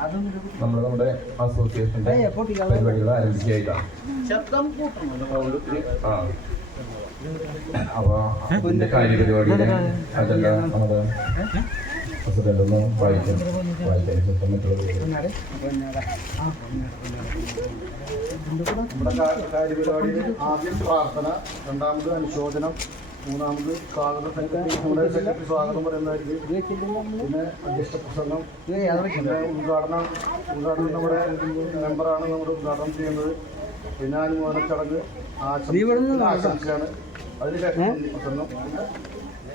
നമ്മുടെ അസോസിയേഷന്റെ പരിപാടികൾ ആരംഭിക്കുകയായിട്ടാണ്. അപ്പൊ അതിന്റെ കാര്യപരിപാടിയുടെ അജണ്ട നമ്മുടെ പ്രസിഡന്റൊന്ന് വായിച്ചതിന് ശേഷം നമ്മുടെ കാര്യപരിപാടിയിൽ ആദ്യം പ്രാർത്ഥന, രണ്ടാമത് അനുശോചനം, മൂന്നാമത് സ്വാഗതം, നമ്മുടെ സെക്രട്ടറി സ്വാഗതം പറയുന്നതായിരിക്കും. പിന്നെ അധ്യക്ഷ പ്രസംഗം, പിന്നെ ഉദ്ഘാടനം നമ്മുടെ മെമ്പറാണ് നമ്മുടെ ഉദ്ഘാടനം ചെയ്യുന്നത്. പിന്നെ അനുമോദന ചടങ്ങ്, ആശംസയാണ്. അതിനുശേഷം പ്രസംഗം.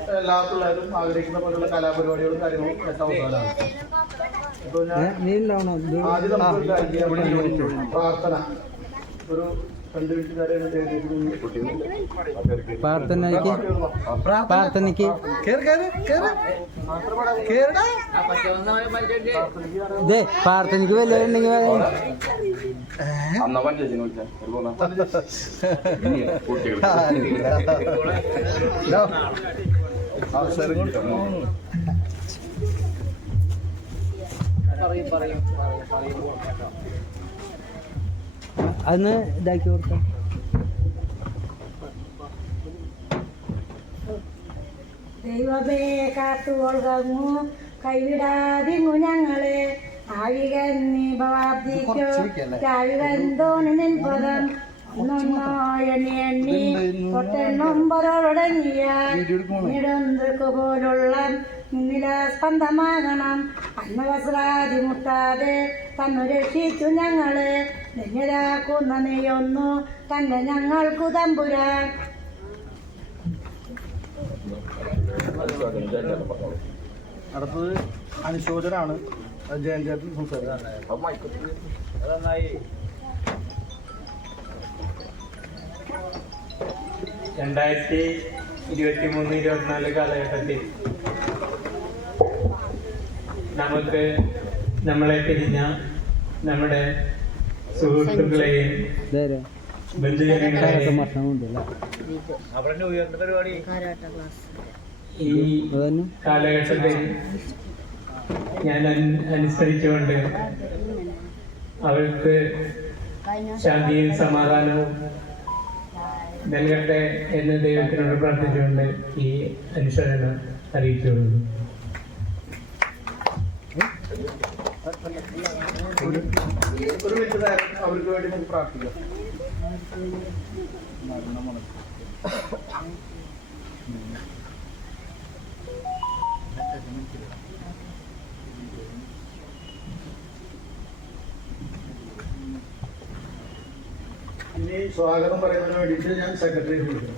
പിന്നെ എല്ലാ പിള്ളേരും ആഗ്രഹിക്കുന്ന പോലെയുള്ള കലാപരിപാടികളും കാര്യങ്ങളും ഏറ്റവും അവസാനമാണ്. ഇപ്പോൾ ഞാൻ ആദ്യം നമുക്കൊരു പ്രാർത്ഥന ഒരു 2 മിനിറ്റുകാരെയാണ് പ്രാർത്ഥനയ്ക്ക് പ്രാർത്ഥനയ്ക്ക് വല്ല ഉണ്ടെങ്കിൽ അന്ന് ഇതാക്കി കൊടുക്കാം. ദൈവമേ കാത്തുകൊള്ളുന്നു, കൈവിടാതിങ്ങു ഞങ്ങളെ. ആവികന്നി ഭവാബ്ദിക്കോ രാവികന്തോന്നി നിൻപദം എണ്ണി ഒട്ടെണ്ണൊമ്പറോടങ്ങിയ നിടൊന്തക്ക് പോലുള്ള നിന്നില സ്പന്ദമാകണം. അന്നവസ്രാതി മുട്ടാതെ തന്നു രക്ഷിച്ചു ഞങ്ങളെ. ധന്യരാക്കുന്ന നെയ്യൊന്നു തന്നെ ഞങ്ങൾക്കു തമ്പുരാൻ. അടുത്തത് അനുശോചനാണ്. ജയന്തേട്ടൻ സംസാരിക്കും. 2023-24 കാലഘട്ടത്തിൽ നമുക്ക് നമ്മളെ പിരിഞ്ഞ നമ്മുടെ സുഹൃത്തുക്കളെയും ബന്ധുജനങ്ങളെയും ഈ കാലഘട്ടത്തിൽ ഞാൻ അനുസ്മരിച്ചുകൊണ്ട് അവർക്ക് ശാന്തിയും സമാധാനവും നൽകട്ടെ എന്ന് ദൈവത്തിനോട് പ്രാർത്ഥിച്ചുകൊണ്ട് ഈ അനുശോചനം അറിയിച്ചുകൊള്ളുന്നു. ഒരു മിനിറ്റ് അവർക്ക് വേണ്ടി നമുക്ക് പ്രാർത്ഥിക്കാം. ഇനി സ്വാഗതം പറയുന്നതിന് വേണ്ടിയിട്ട് ഞാൻ സെക്രട്ടറിയെ വിളിക്കുന്നു.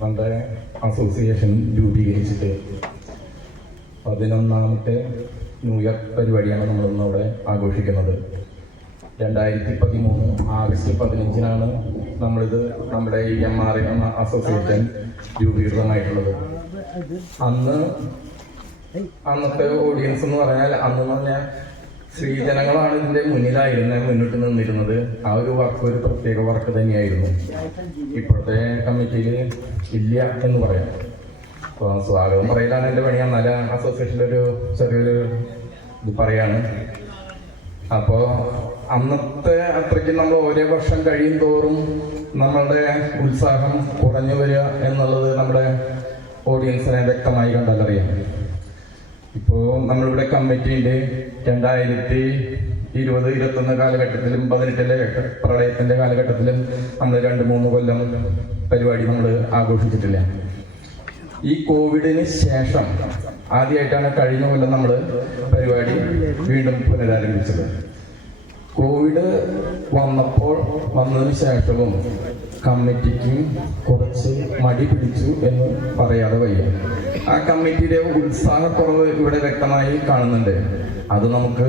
നമ്മുടെ അസോസിയേഷൻ രൂപീകരിച്ചിട്ട് 11ാമത്തെ ന്യൂ ഇയർ പരിപാടിയാണ് നമ്മളിന്നിവിടെ ആഘോഷിക്കുന്നത്. 2013 ആഗസ്റ്റ് 15-നാണ് നമ്മളിത് നമ്മുടെ ഈ MRI എന്ന അസോസിയേഷൻ രൂപീകൃതമായിട്ടുള്ളത്. അന്നത്തെ ഓഡിയൻസ് എന്ന് പറഞ്ഞാൽ അന്ന് പറഞ്ഞാൽ സ്ത്രീജനങ്ങളാണ് ഇതിന്റെ മുന്നിട്ട് നിന്നിരുന്നത്. ആ ഒരു വർക്ക് ഒരു പ്രത്യേക വർക്ക് തന്നെയായിരുന്നു. ഇപ്പോഴത്തെ കമ്മിറ്റിയിൽ ഇല്ല എന്ന് പറയാം. അപ്പോൾ സ്വാഗതം പറയലാണ് എൻ്റെ പണി. എന്നാലും അസോസിയേഷൻ്റെ ഒരു ചെറിയൊരു ഇത് പറയാണ്. അപ്പോൾ അന്നത്തെ അത്രയ്ക്ക് നമ്മൾ ഓരോ വർഷം കഴിയും തോറും നമ്മളുടെ ഉത്സാഹം കുറഞ്ഞു വരിക എന്നുള്ളത് നമ്മുടെ ഓഡിയൻസിനെ വ്യക്തമായി കണ്ടാലറിയാം. ഇപ്പോൾ നമ്മളിവിടെ കമ്മിറ്റിയുണ്ട്. 2020-21 കാലഘട്ടത്തിലും 18-ലെ പ്രളയത്തിന്റെ കാലഘട്ടത്തിലും നമ്മൾ 2-3 കൊല്ലം പരിപാടി നമ്മൾ ആഘോഷിച്ചിട്ടില്ല. ഈ കോവിഡിന് ശേഷം ആദ്യമായിട്ടാണ് കഴിഞ്ഞ കൊല്ലം നമ്മൾ പരിപാടി വീണ്ടും പുനരാരംഭിച്ചത്. കോവിഡ് വന്നതിന് ശേഷവും കമ്മിറ്റിക്ക് കുറച്ച് മടി പിടിച്ചു എന്ന് പറയാതെ വയ്യ. ആ കമ്മിറ്റിയുടെ ഉത്സാഹക്കുറവ് ഇവിടെ വ്യക്തമായി കാണുന്നുണ്ട്. അത് നമുക്ക്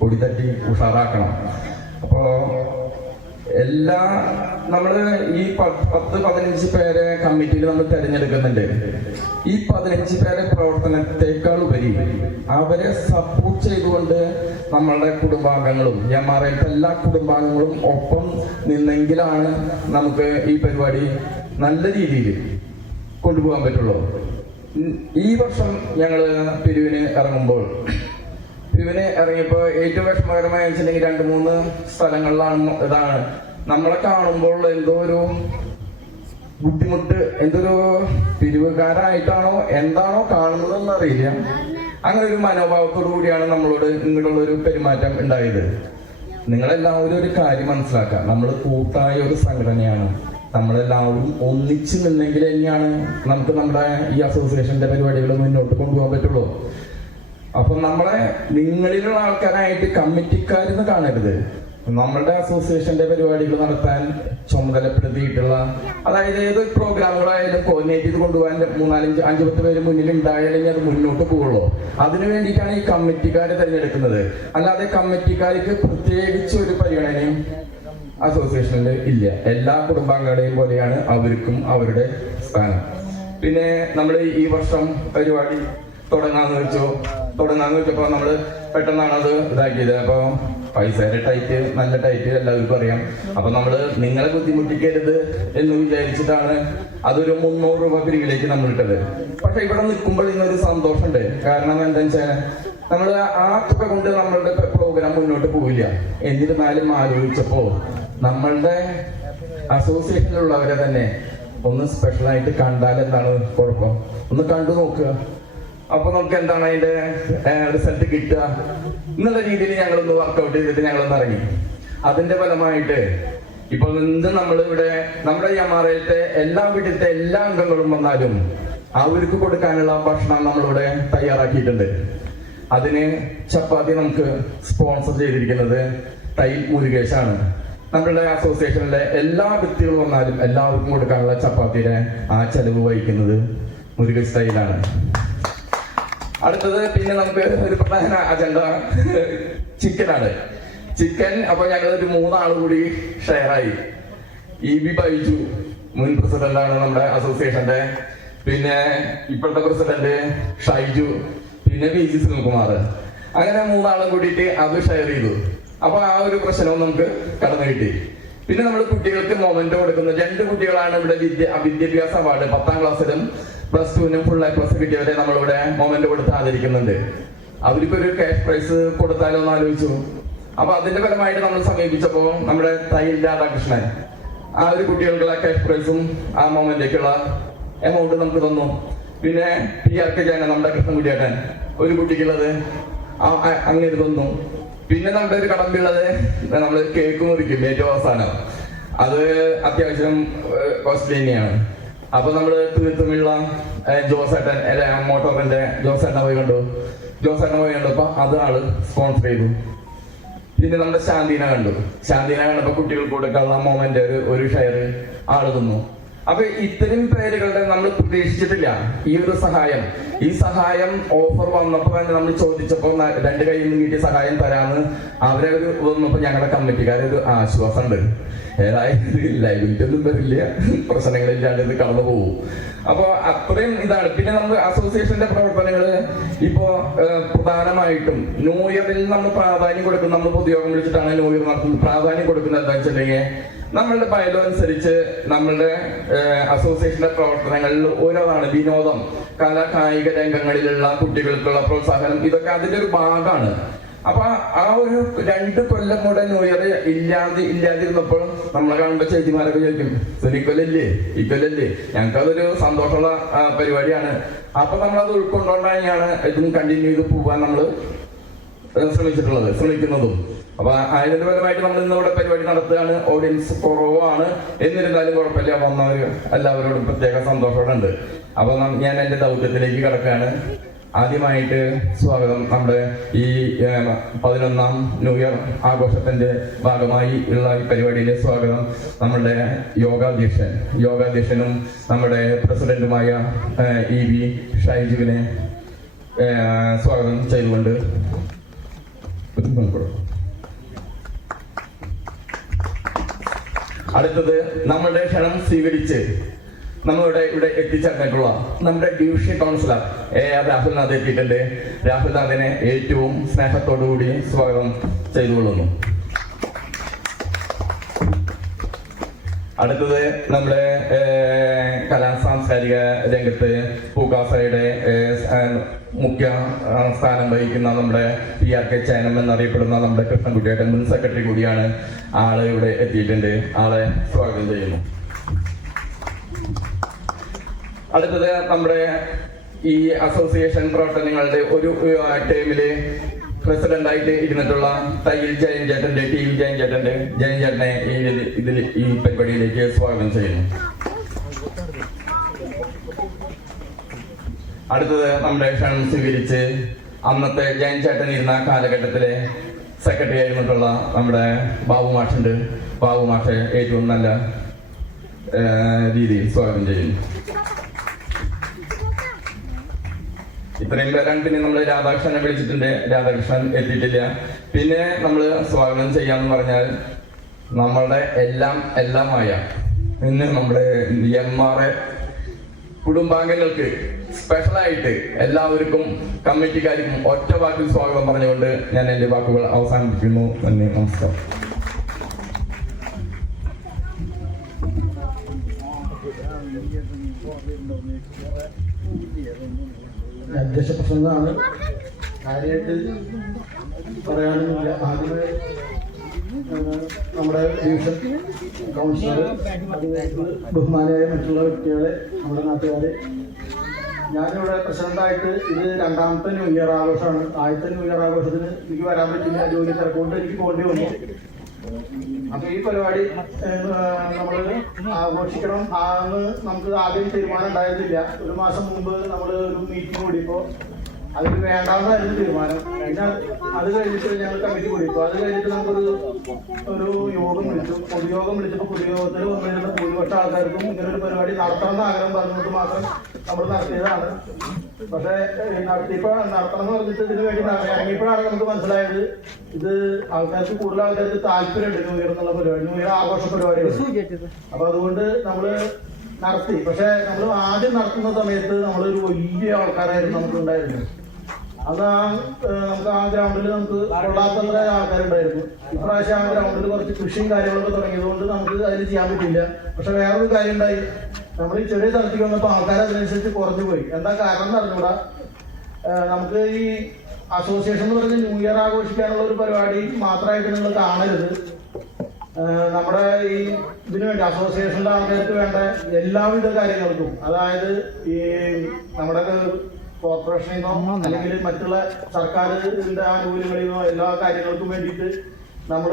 പൊടി തട്ടി ഉഷാറാക്കണം. അപ്പോൾ നമ്മൾ ഈ 10-15 പേരെ കമ്മിറ്റിയിൽ നമ്മൾ തിരഞ്ഞെടുക്കുന്നുണ്ട്. ഈ 15 പേരെ പ്രവർത്തനത്തെക്കാൾ ഉപരി അവരെ സപ്പോർട്ട് ചെയ്തുകൊണ്ട് നമ്മളുടെ കുടുംബാംഗങ്ങളും MRIയിലത്തെ എല്ലാ കുടുംബാംഗങ്ങളും ഒപ്പം നിന്നെങ്കിലാണ് നമുക്ക് ഈ പരിപാടി നല്ല രീതിയിൽ കൊണ്ടുപോകാൻ പറ്റുള്ളൂ. ഈ വർഷം ഞങ്ങള് പിരിവിന് ഇറങ്ങിയപ്പോൾ ഏറ്റവും വിഷമകരമായ വെച്ചിട്ടുണ്ടെങ്കിൽ 2-3 സ്ഥലങ്ങളിലാണ് ഇതാണ് നമ്മളെ കാണുമ്പോൾ എന്തോ ഒരു ബുദ്ധിമുട്ട്, എന്തൊരു പിരിവുകാരായിട്ടാണോ എന്താണോ കാണുന്നതെന്ന് അറിയില്ല. അങ്ങനെ ഒരു മനോഭാവത്തോടു കൂടിയാണ് നമ്മളോട് ഇങ്ങോട്ടുള്ള ഒരു പെരുമാറ്റം ഉണ്ടായത്. നിങ്ങളെല്ലാവരും ഒരു കാര്യം മനസ്സിലാക്കുക, നമ്മൾ കൂട്ടായ ഒരു സംഘടനയാണ്. നമ്മളെല്ലാവരും ഒന്നിച്ചു നിന്നെങ്കിൽ തന്നെയാണ് നമുക്ക് നമ്മുടെ ഈ അസോസിയേഷന്റെ പരിപാടികൾ മുന്നോട്ട് കൊണ്ടുപോകാൻ പറ്റുള്ളൂ. അപ്പൊ നമ്മളെ നിങ്ങളിലുള്ള ആൾക്കാരായിട്ട് കമ്മിറ്റിക്കാരെന്ന് കാണരുത്. നമ്മളുടെ അസോസിയേഷന്റെ പരിപാടികൾ നടത്താൻ ചുമതലപ്പെടുത്തിയിട്ടുള്ള, അതായത് ഏത് പ്രോഗ്രാമുകളായാലും കോർഡിനേറ്റ് ചെയ്ത് കൊണ്ടുപോകാൻ 3-4-5-10 പേര് മുന്നിൽ ഉണ്ടായാലും അത് മുന്നോട്ട് പോകുള്ളൂ. അതിനു വേണ്ടിയിട്ടാണ് ഈ കമ്മിറ്റിക്കാരെ തിരഞ്ഞെടുക്കുന്നത്. അല്ലാതെ കമ്മിറ്റിക്കാർക്ക് പ്രത്യേകിച്ച് ഒരു പരിഗണനയും അസോസിയേഷനിൽ ഇല്ല. എല്ലാ കുടുംബാംഗങ്ങളെയും പോലെയാണ് അവർക്കും അവരുടെ സ്ഥാനം. പിന്നെ നമ്മൾ ഈ വർഷം പരിപാടി തുടങ്ങാന്ന് വെച്ചപ്പോ നമ്മള് പെട്ടെന്നാണ് അത് ഇതാക്കിയത്. അപ്പൊ പൈസയുടെ ടൈറ്റ്, നല്ല ടൈറ്റ് എല്ലാവർക്കും അറിയാം. അപ്പൊ നമ്മള് നിങ്ങളെ ബുദ്ധിമുട്ടിക്കരുത് എന്ന് വിചാരിച്ചിട്ടാണ് അതൊരു 300 രൂപ പിരിവിലേക്ക് നമ്മൾ ഇട്ടത്. പക്ഷെ ഇവിടെ നിൽക്കുമ്പോൾ ഇന്നൊരു സന്തോഷമുണ്ട്. കാരണം എന്താ വെച്ചാൽ നമ്മള് ആ തുക കൊണ്ട് നമ്മളുടെ പ്രോഗ്രാം മുന്നോട്ട് പോവില്ല. എന്നിരുന്നാലും ആലോചിച്ചപ്പോ നമ്മളുടെ അസോസിയേഷനിലുള്ളവരെ തന്നെ ഒന്ന് സ്പെഷ്യലായിട്ട് കണ്ടാൽ എന്താണ് കുഴപ്പം, ഒന്ന് കണ്ടു നോക്കുക. അപ്പൊ നമുക്ക് എന്താണ് അതിന്റെ റിസൾട്ട് കിട്ടുക എന്നുള്ള രീതിയിൽ ഞങ്ങളൊന്ന് വർക്കൗട്ട് ചെയ്തിട്ട് ഞങ്ങളൊന്ന് ഇറങ്ങി. അതിന്റെ ഫലമായിട്ട് ഇപ്പൊ എന്ത് നമ്മളിവിടെ നമ്മുടെ MRLത്തെ എല്ലാ വീട്ടിലത്തെ എല്ലാ അംഗങ്ങളും വന്നാലും അവർക്ക് കൊടുക്കാനുള്ള ഭക്ഷണം നമ്മളിവിടെ തയ്യാറാക്കിയിട്ടുണ്ട്. അതിന് ചപ്പാത്തി നമുക്ക് സ്പോൺസർ ചെയ്തിരിക്കുന്നത് തൈൽ മുരുകേശാണ്. നമ്മളുടെ അസോസിയേഷനിലെ എല്ലാ വ്യക്തികളും വന്നാലും എല്ലാവർക്കും കൊടുക്കാനുള്ള ചപ്പാത്തിയുടെ ആ ചെലവ് വഹിക്കുന്നത് മുരുകേശ് തൈലാണ്. അടുത്തത് പിന്നെ നമുക്ക് ഒരു പ്രധാന അജണ്ട ചിക്കനാണ്. ചിക്കൻ അപ്പൊ ഞങ്ങൾ ഒരു 3 ആൾ കൂടി ഷെയറായി. EB ബൈജു മുൻ പ്രസിഡന്റാണ് നമ്മുടെ അസോസിയേഷന്റെ. പിന്നെ ഇപ്പോഴത്തെ പ്രസിഡന്റ് ഷൈജു, പിന്നെ PG സുനിൽകുമാർ. അങ്ങനെ 3 ആളും കൂടിയിട്ട് അത് ഷെയർ ചെയ്തു. അപ്പൊ ആ ഒരു പ്രശ്നവും നമുക്ക് കടന്നു കിട്ടി. പിന്നെ നമ്മൾ കുട്ടികൾക്ക് മൊമെന്റ് കൊടുക്കുന്നത് 2 കുട്ടികളാണ് ഇവിടെ വിദ്യാഭ്യാസ അവാർഡ് 10ാം ക്ലാസ്സിലും +2നും ഫുൾ A+ കിട്ടിയവരെ നമ്മളിവിടെ മൊമെന്റ് കൊടുത്ത് ആദരിക്കുന്നുണ്ട്. അവർക്കൊരു ക്യാഷ് പ്രൈസ് കൊടുത്താലോ എന്ന് ആലോചിച്ചു. അപ്പൊ അതിന്റെ ഫലമായിട്ട് നമ്മൾ സമീപിച്ചപ്പോ നമ്മുടെ തൈൽ രാധാകൃഷ്ണൻ ആ ഒരു കുട്ടികൾക്കുള്ള ക്യാഷ് പ്രൈസും ആ മൊമെന്റിലേക്കുള്ള എമൗണ്ട് നമുക്ക് തന്നു. പിന്നെ PRK ജാന നമ്മുടെ കൃഷ്ണൻകുട്ടിയേട്ടൻ ഒരു കുട്ടിക്കുള്ളത് അങ്ങനെ തന്നു. പിന്നെ നമ്മുടെ ഒരു കടമ്പുള്ളത് നമ്മൾ കേക്ക് മുറിക്കും ഏറ്റവും അവസാനം. അത് അത്യാവശ്യം കോസ്റ്റ്ലി തന്നെയാണ്. അപ്പൊ നമ്മള് തീർത്തുമുള്ള ജോസേട്ടൻ മോട്ടോറിന്റെ ജോസേട്ടനെ പോയി കണ്ടു. അത് ആള് സ്പോൺസർ ചെയ്തു. പിന്നെ നമ്മുടെ ശാന്തിനെ കണ്ടപ്പോ കുട്ടികൾക്ക് കൊടുക്കാനുള്ള മൊമെന്റ് ഒരു ഷെയർ ആള് തന്നു. അപ്പൊ ഇത്തരം പേരുകളുടെ നമ്മൾ പ്രതീക്ഷിച്ചിട്ടില്ല ഈ ഒരു സഹായം. ഈ സഹായം ഓഫർ വന്നപ്പോ തന്നെ നമ്മൾ ചോദിച്ചപ്പോ 2 കൈയിൽ നിന്ന് കിട്ടിയ സഹായം തരാന്ന് അവരെ ഒരു വന്നപ്പോ ഞങ്ങളുടെ കമ്മിറ്റിക്കാരെ ഒരു ആശ്വാസം ഉണ്ട്. ഏതായാലും ലൈബിലിറ്റി ഒന്നും വരില്ല, പ്രശ്നങ്ങളില്ലാണ്ട് ഇത് കടന്നു പോകും. അപ്പൊ അത്രയും ഇതാണ്. പിന്നെ നമ്മൾ അസോസിയേഷന്റെ പ്രവർത്തനങ്ങള് ഇപ്പോ പ്രധാനമായിട്ടും ന്യൂ ഇയറിൽ നമ്മൾ പ്രാധാന്യം കൊടുക്കും. നമ്മൾ പൊതുയോഗം വിളിച്ചിട്ടാണ് ന്യൂ ഇയർ നടത്തുന്നത്. പ്രാധാന്യം കൊടുക്കുന്നത് എന്താ വെച്ചിട്ടുണ്ടെങ്കിൽ നമ്മളുടെ ബയലോ അനുസരിച്ച് നമ്മളുടെ അസോസിയേഷന്റെ പ്രവർത്തനങ്ങളിൽ ഓരോന്നാണ് വിനോദം, കല, കായിക രംഗങ്ങളിലുള്ള കുട്ടികൾക്കുള്ള പ്രോത്സാഹനം. ഇതൊക്കെ അതിന്റെ ഒരു ഭാഗമാണ്. അപ്പൊ ആ ഒരു 2 കൊല്ലം കൂടെ ന്യൂ ഇയർ ഇല്ലാതിരുന്നപ്പോൾ നമ്മളെ കാണുമ്പോ ചേച്ചിമാരൊക്കെ ചോദിക്കും, ഇക്കൊല്ലല്ലേ ഞങ്ങൾക്ക് അതൊരു സന്തോഷമുള്ള പരിപാടിയാണ്. അപ്പൊ നമ്മളത് ഉൾക്കൊണ്ടുകൊണ്ടാണ് ഇതും കണ്ടിന്യൂ ചെയ്ത് പോകാൻ നമ്മള് ശ്രമിക്കുന്നതും. അപ്പൊ അതിന്റെ ഫലമായിട്ട് നമ്മൾ ഇന്നിവിടെ പരിപാടി നടത്തുകയാണ്. ഓഡിയൻസ് കുറവാണ്, എന്നിരുന്നാലും കുഴപ്പമില്ല. വന്നവര് എല്ലാവരോടും പ്രത്യേക സന്തോഷമുണ്ട്. അപ്പൊ ഞാൻ എന്റെ ദൗത്യത്തിലേക്ക് കടക്കുകയാണ്. ആദ്യമായിട്ട് സ്വാഗതം. നമ്മുടെ ഈ 11ാം ന്യൂ ഇയർ ആഘോഷത്തിന്റെ ഭാഗമായി ഉള്ള ഈ പരിപാടിയിലെ സ്വാഗതം നമ്മുടെ യോഗാധ്യക്ഷനും നമ്മുടെ പ്രസിഡന്റുമായ EB ഷൈജുവിനെ സ്വാഗതം ചെയ്തുകൊണ്ട് അടുത്തത് നമ്മളുടെ ക്ഷണം സ്വീകരിച്ച് നമ്മളിവിടെ എത്തിച്ചേർന്നിട്ടുള്ള നമ്മുടെ ഡിവിഷൻ കൗൺസിലർ രാഹുൽനാഥ് എത്തിയിട്ടുണ്ട്. രാഹുൽനാഥിനെ ഏറ്റവും സ്നേഹത്തോടുകൂടി സ്വാഗതം ചെയ്തുകൊള്ളുന്നു. അടുത്തത് നമ്മുടെ സാംസ്കാരിക രംഗത്ത് പൂക്കാസയുടെ മുഖ്യ സ്ഥാനം വഹിക്കുന്ന നമ്മുടെ PRK ചാനം എന്നറിയപ്പെടുന്ന നമ്മുടെ കൃഷ്ണൻകുട്ടിയേട്ടൻ മുൻ സെക്രട്ടറി കൂടിയാണ്. ആള് ഇവിടെ എത്തിയിട്ടുണ്ട്. ആളെ സ്വാഗതം ചെയ്യുന്നു. അടുത്തത് നമ്മുടെ ഈ അസോസിയേഷൻ പ്രവർത്തനങ്ങളുടെ ഒരു ടൈമില് പ്രസിഡന്റായിട്ട് ഇരുന്നിട്ടുള്ള തയ്യിൽ ജയൻ ചേട്ടന്റെ TV ജയൻ ചേട്ടനെ ഈ പരിപാടിയിലേക്ക് സ്വാഗതം ചെയ്യുന്നു. അടുത്തത് നമ്മുടെ ക്ഷണം സ്വീകരിച്ച് അന്നത്തെ ജയൻ ചേട്ടൻ ഇരുന്ന കാലഘട്ടത്തിലെ സെക്രട്ടറി ആയിരുന്നിട്ടുള്ള നമ്മുടെ ബാബു മാഷെ ഏറ്റവും നല്ല രീതിയിൽ സ്വാഗതം ചെയ്യുന്നു. ഇത്രയും പേരാണ്. പിന്നെ നമ്മൾ രാധാകൃഷ്ണനെ വിളിച്ചിട്ടുണ്ട്. രാധാകൃഷ്ണൻ എത്തിയിട്ടില്ല. പിന്നെ നമ്മൾ സ്വാഗതം ചെയ്യാന്ന് പറഞ്ഞാൽ നമ്മളുടെ എല്ലാമായ ഇന്ന് നമ്മുടെ MRA കുടുംബാംഗങ്ങൾക്ക് സ്പെഷ്യലായിട്ട് എല്ലാവർക്കും കമ്മിറ്റിക്കാർക്കും ഒറ്റ വാക്കിൽ സ്വാഗതം പറഞ്ഞുകൊണ്ട് ഞാൻ എൻ്റെ വാക്കുകൾ അവസാനിപ്പിക്കുന്നു. നന്ദി, നമസ്കാരം. അധ്യക്ഷ പ്രസംഗമാണ്. കാര്യമായിട്ട് പറയാനൊന്നുമില്ല. ആദ്യമേ നമ്മുടെ ഡിവിഷൻ കൗൺസിലർ, ബഹുമാനായ മറ്റുള്ള വ്യക്തികളെ, നമ്മുടെ നാട്ടുകാരെ, ഞാനിവിടെ പ്രസിഡന്റായിട്ട് ഇത് 2ാമത്തെ ന്യൂ ഇയർ ആഘോഷമാണ്. ആദ്യത്തെ ന്യൂ ഇയർ ആഘോഷത്തിന് എനിക്ക് വരാൻ പറ്റില്ല, ജോലി തിരക്കൊണ്ട് എനിക്ക് പോകേണ്ടി വന്നു. അപ്പൊ ഈ പരിപാടി നമ്മൾ ആഘോഷിക്കണം ആന്ന് നമുക്ക് ആദ്യം തീരുമാനം ഉണ്ടായിരുന്നില്ല. 1 മാസം മുമ്പ് നമ്മൾ ഒരു മീറ്റിംഗ് കൂടിയപ്പോ അതിന് വേണ്ടാന്നായിരുന്നു തീരുമാനം. പിന്നെ അത് കഴിഞ്ഞിട്ട് ഞങ്ങൾ കമ്മിറ്റി കൂടിയപ്പോൾ അത് കഴിഞ്ഞിട്ട് നമുക്കൊരു യോഗം വിളിച്ചു. പൊതുയോഗം വിളിച്ചപ്പോൾ പൊതുയോഗത്തിൽ വന്നിരുന്ന ഭൂരിപക്ഷ ആൾക്കാർക്കും ഇങ്ങനെ ഒരു പരിപാടി നടത്തണമെന്ന് ആഗ്രഹം പറഞ്ഞിട്ട് മാത്രം നമ്മൾ നടത്തിയതാണ്. പക്ഷെ നടത്തണം എന്ന് പറഞ്ഞിട്ട് ഇതിനു വേണ്ടി ഇറങ്ങിയപ്പോഴാണ് നമുക്ക് മനസ്സിലായത് ഇത് ആൾക്കാർക്ക് കൂടുതൽ ആൾക്കാർക്ക് താല്പര്യമുണ്ട് ന്യൂ ഇയർ എന്നുള്ള പരിപാടി, ന്യൂ ഇയർ ആഘോഷ പരിപാടികൾ. അപ്പൊ അതുകൊണ്ട് നമ്മള് നടത്തി. പക്ഷെ നമ്മൾ ആദ്യം നടത്തുന്ന സമയത്ത് നമ്മളൊരു വലിയ ആൾക്കാരായിരുന്നു നമുക്കുണ്ടായിരുന്നത്. അത് നമുക്ക് ആ ഗ്രൗണ്ടിൽ നമുക്ക് കൊള്ളാത്തത്ര ആൾക്കാരുണ്ടായിരുന്നു. ഇപ്രാവശ്യം ആ ഗ്രൗണ്ടിൽ കുറച്ച് കൃഷിയും കാര്യങ്ങളൊക്കെ തുടങ്ങിയതുകൊണ്ട് നമുക്ക് അതിൽ ചെയ്യാൻ പറ്റില്ല. പക്ഷെ വേറൊരു കാര്യം ഉണ്ടായി. നമ്മൾ ഈ ചെറിയ സ്ഥലത്തേക്ക് വന്നപ്പോൾ ആൾക്കാർ അതിനനുസരിച്ച് കുറഞ്ഞു പോയി. എന്താ കാരണം എന്ന് അറിഞ്ഞൂടാ. നമുക്ക് ഈ അസോസിയേഷൻ എന്ന് പറഞ്ഞ് ന്യൂ ഇയർ ആഘോഷിക്കാനുള്ള ഒരു പരിപാടി മാത്രമായിട്ട് നിങ്ങൾ കാണരുത്. നമ്മുടെ ഈ ഇതിനു വേണ്ടി അസോസിയേഷനിലെ ആൾക്കാർക്ക് വേണ്ട എല്ലാവിധ കാര്യങ്ങൾക്കും, അതായത് ഈ നമ്മുടെ കോർപ്പറേഷനിൽ നിന്നോ അല്ലെങ്കിൽ മറ്റുള്ള സർക്കാരിന്റെ ആനുകൂല്യങ്ങളിൽ നിന്നോ എല്ലാ കാര്യങ്ങൾക്കും വേണ്ടിയിട്ട് നമ്മൾ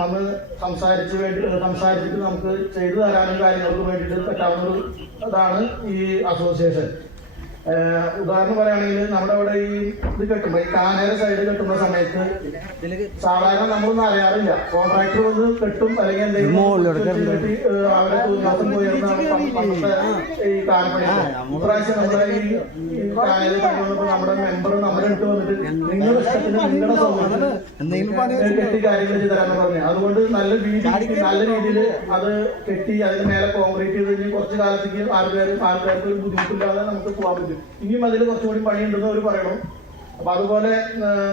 വന്ന് സംസാരിച്ചിട്ട് നമുക്ക് ചെയ്തു തരാനും കാര്യങ്ങൾക്കും വേണ്ടിയിട്ട് പറ്റാവുന്ന ഒരു ഇതാണ് ഈ അസോസിയേഷൻ. ഉദാഹരണം പറയുകയാണെങ്കിൽ നമ്മുടെ അവിടെ ഈ ഇത് കെട്ടുമ്പോ ഈ കാനേര സൈഡ് കെട്ടുന്ന സമയത്ത് സാധാരണ നമ്മളൊന്നും അറിയാറില്ല. കോൺട്രാക്ടർ വന്ന് കെട്ടും അല്ലെങ്കിൽ എന്തെങ്കിലും അവരെ തൂങ്ങാത്തം പോയിരുന്നാണ് ഈ കാനപ്പണി. ഇപ്രാവശ്യം നമ്മുടെ ഈ കാനേര പണി വന്നപ്പോൾ നമ്മുടെ മെമ്പർ നമ്മുടെ അടുത്ത് വന്നിട്ട് നിങ്ങളുടെ ഇഷ്ടത്തിന് നിങ്ങളുടെ സൗകര്യത്തിന് കെട്ടി കാര്യങ്ങൾ ചെയ്ത് തരാന്ന് പറഞ്ഞു. അതുകൊണ്ട് നല്ല രീതിയിൽ അത് കെട്ടി അതിന് മേലെ കോൺക്രീറ്റ് ചെയ്ത് കഴിഞ്ഞ് കുറച്ച് കാലത്തേക്ക് ആൾക്കാർക്ക് ഒരു ബുദ്ധിമുട്ടില്ലാതെ നമുക്ക് പോകാൻ പറ്റും. ഇനിയും അതിൽ കുറച്ചുകൂടി പണിയുണ്ടെന്ന് അവർ പറയണം. അപ്പൊ അതുപോലെ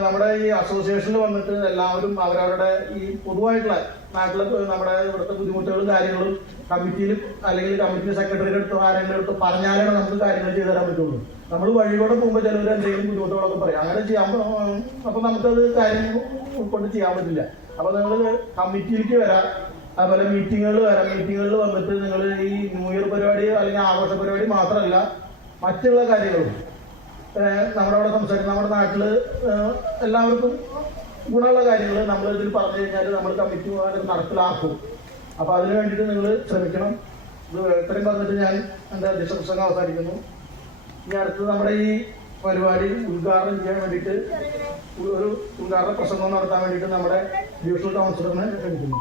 നമ്മുടെ ഈ അസോസിയേഷനിൽ വന്നിട്ട് എല്ലാവരും അവരവരുടെ ഈ പൊതുവായിട്ടുള്ള നാട്ടിലെ നമ്മുടെ ഇവിടുത്തെ ബുദ്ധിമുട്ടുകളും കാര്യങ്ങളും കമ്മിറ്റിയിലും അല്ലെങ്കിൽ കമ്മിറ്റി സെക്രട്ടറിയുടെ അടുത്തോ ആരെങ്കിലും അടുത്തോ പറഞ്ഞാലേ നമുക്ക് കാര്യങ്ങൾ ചെയ്തു തരാൻ പറ്റുള്ളൂ. നമ്മൾ വഴിയോടെ പോകുമ്പോൾ ചിലവർ എന്തെങ്കിലും ബുദ്ധിമുട്ടുകളൊക്കെ പറയും. അങ്ങനെ ചെയ്യാൻ അപ്പൊ നമുക്കത് കാര്യം ഉൾക്കൊണ്ട് ചെയ്യാൻ പറ്റില്ല. അപ്പൊ നിങ്ങൾ കമ്മിറ്റിയിലേക്ക് വരാം, അതുപോലെ മീറ്റിങ്ങുകളിൽ വരാം. മീറ്റിങ്ങുകളിൽ വന്നിട്ട് നിങ്ങൾ ഈ ന്യൂ ഇയർ പരിപാടി അല്ലെങ്കിൽ ആഘോഷ പരിപാടി മാത്രമല്ല മറ്റുള്ള കാര്യങ്ങളും നമ്മുടെ അവിടെ സംസാരിക്കും. നമ്മുടെ നാട്ടിൽ എല്ലാവർക്കും ഗുണമുള്ള കാര്യങ്ങൾ നമ്മൾ ഇതിൽ പറഞ്ഞു കഴിഞ്ഞാൽ നമ്മൾ കമ്മിറ്റി നടപ്പിലാക്കും. അപ്പൊ അതിനു വേണ്ടിയിട്ട് നിങ്ങൾ ശ്രമിക്കണം. ഇത് ഇത്രയും പറഞ്ഞിട്ട് ഞാൻ എൻ്റെ അധ്യക്ഷ പ്രസംഗം അവസാനിക്കുന്നു. ഇനി അടുത്തത് നമ്മുടെ ഈ പരിപാടി ഉദ്ഘാടനം ചെയ്യാൻ വേണ്ടിയിട്ട് ഒരു ഉദ്ഘാടന പ്രസംഗം നടത്താൻ വേണ്ടിയിട്ട് നമ്മുടെ ഡിവിഷണൽ കൗൺസിലറിനെ ക്ഷണിക്കുന്നു.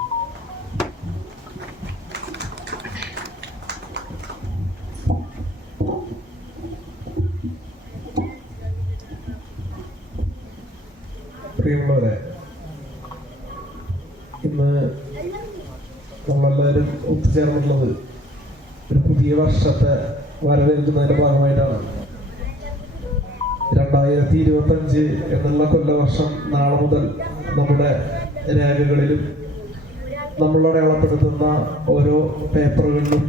പ്രിയമുള്ളവരെ, ഇന്ന് നമ്മളെല്ലാവരും ഒത്തുചേർന്നുള്ളത് ഒരു പുതിയ വർഷത്തെ വരവേൽക്കുന്നതിന്റെ ഭാഗമായിട്ടാണ്. 2025 എന്നുള്ള കൊല്ലവർഷം നാളെ മുതൽ നമ്മുടെ രേഖകളിലും നമ്മളോട് അടയാളപ്പെടുത്തുന്ന ഓരോ പേപ്പറുകളിലും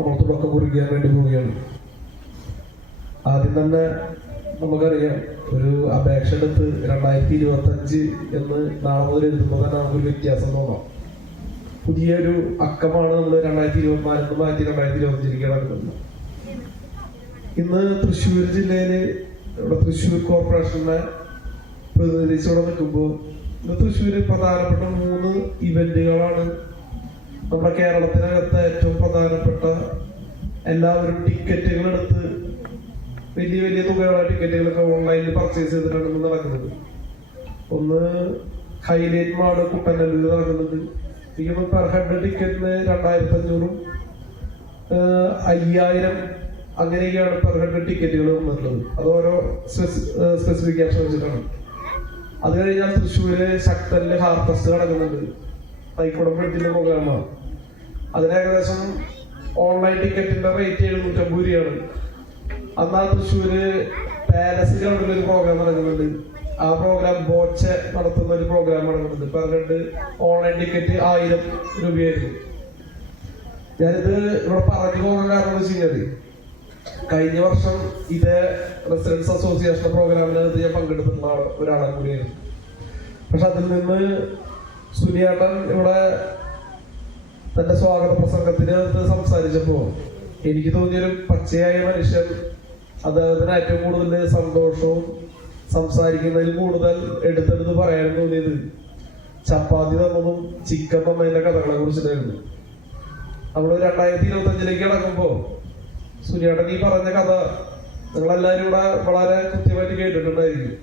നമ്മൾ തുടക്കം കുറിക്കാൻ വേണ്ടി പോവുകയാണ്. ആദ്യം തന്നെ നമുക്കറിയാം, ഒരു അപേക്ഷ എടുത്ത് 2025 എന്ന് നാളെ മുതൽ എഴുതുമ്പോൾ തന്നെ നമുക്കൊരു വ്യത്യാസം തോന്നാം. പുതിയൊരു അക്കമാണ് നമ്മൾ 2024 മാറ്റി 2025 നടക്കുന്നത്. ഇന്ന് തൃശ്ശൂർ ജില്ലയില് ഇവിടെ തൃശ്ശൂർ കോർപ്പറേഷനെ പ്രതിനിധിച്ചോടെ നിൽക്കുമ്പോൾ ഇന്ന് തൃശ്ശൂര് പ്രധാനപ്പെട്ട 3 ഇവന്റുകളാണ് നമ്മുടെ കേരളത്തിനകത്ത് ഏറ്റവും പ്രധാനപ്പെട്ട. എല്ലാവരും ടിക്കറ്റുകൾ എടുത്ത് വലിയ വലിയ തുകയുള്ള ടിക്കറ്റുകളൊക്കെ ഓൺലൈനിൽ പർച്ചേസ് ചെയ്തിട്ടാണ് നടക്കുന്നത്. ഒന്ന് ഹൈലൈറ്റ് മാള് കുട്ടനല്ലൂർ നടക്കുന്നുണ്ട്. എനിക്ക് പെർ ഹെഡ് ടിക്കറ്റിന് 2500 5000 അങ്ങനെയൊക്കെയാണ് പെർ ഹെഡ് ടിക്കറ്റുകൾ വന്നിട്ടുള്ളത്. അത് ഓരോ സ്പെസിഫിക്കേഷൻ വെച്ചിട്ടാണ്. അത് കഴിഞ്ഞാൽ തൃശ്ശൂര് ശക്തനില് ഹാർഫസ്റ്റ് നടക്കുന്നുണ്ട്. തൈക്കുടം ബ്രിഡ്ജിന്റെ പ്രോഗ്രാമാണ്. അതിന് ഏകദേശം ഓൺലൈൻ ടിക്കറ്റിന്റെ റേറ്റ് 750 രൂപയാണ്. എന്നാൽ തൃശ്ശൂര് പാലസ് ഗ്രൗണ്ടിൽ ഒരു പ്രോഗ്രാം നടക്കുന്നുണ്ട്. ആ പ്രോഗ്രാം ബോച്ച നടത്തുന്ന ഒരു പ്രോഗ്രാം നടക്കുന്നുണ്ട്. പെർ ഹെഡ് ഓൺലൈൻ ടിക്കറ്റ് 1000 രൂപയായിരുന്നു. ഞാനിത് ഇവിടെ പറഞ്ഞു പോകാൻ കാരണം എന്ന് വെച്ച് കഴിഞ്ഞാല്, കഴിഞ്ഞ വർഷം ഇതേ റെസിഡൻസ് അസോസിയേഷൻ പ്രോഗ്രാമിനകത്ത് ഞാൻ പങ്കെടുത്തിട്ടുള്ള ഒരാളെ കൂടിയായിരുന്നു. പക്ഷെ അതിൽ നിന്ന് സുനിയേട്ടൻ ഇവിടെ തന്റെ സ്വാഗത പ്രസംഗത്തിനകത്ത് സംസാരിച്ചപ്പോ എനിക്ക് തോന്നിയൊരു പച്ചയായ മനുഷ്യൻ, അദ്ദേഹത്തിന് ഏറ്റവും കൂടുതൽ സന്തോഷവും സംസാരിക്കുന്നതിൽ കൂടുതൽ എടുത്തെടുത്ത് പറയാൻ തോന്നിയത് ചപ്പാത്തി തന്നതും ചിക്കൻ തന്നതിന്റെ കഥകളെ കുറിച്ചിട്ടായിരുന്നു. നമ്മള് 2025 കടക്കുമ്പോ സുനിയേട്ടൻ ഈ പറഞ്ഞ കഥ നിങ്ങളെല്ലാവരും ഇവിടെ വളരെ കൃത്യമായിട്ട് കേട്ടിട്ടുണ്ടായിരിക്കും.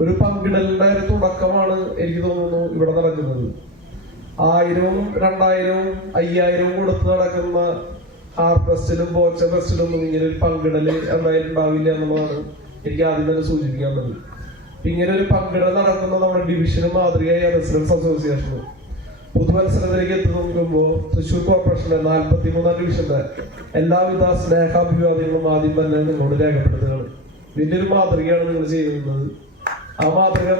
ഒരു പങ്കിടലിന്റെ ഒരു തുടക്കമാണ് എനിക്ക് തോന്നുന്നു ഇവിടെ നടക്കുന്നത്. 1000, 2000, 5000 കൊടുത്ത് നടക്കുന്ന ഹാർഫെസ്റ്റിലും ബോച്ച ഫെസ്റ്റിലും ഇങ്ങനെ ഒരു പങ്കിടല് എന്തായാലും ഉണ്ടാവില്ല എന്നുള്ളതാണ് എനിക്ക് ആദ്യം തന്നെ സൂചിപ്പിക്കാനുള്ളത്. ഇങ്ങനെ ഒരു പങ്കിടൽ നടക്കുന്ന നമ്മുടെ ഡിവിഷന് മാതൃകയായ റെസിഡൻസ് അസോസിയേഷനും പുതുവത്സരത്തിലേക്ക് എത്തി നോക്കുമ്പോൾ തൃശ്ശൂർ കോർപ്പറേഷന്റെ 43ാം ഡിവിഷന്റെ എല്ലാവിധ സ്നേഹാഭിവാദ്യങ്ങളും ആദ്യം തന്നെ നിങ്ങളോട് രേഖപ്പെടുത്തുകയാണ്. വലിയൊരു മാതൃകയാണ് നിങ്ങൾ ചെയ്യുന്നത്. ആ മാതൃക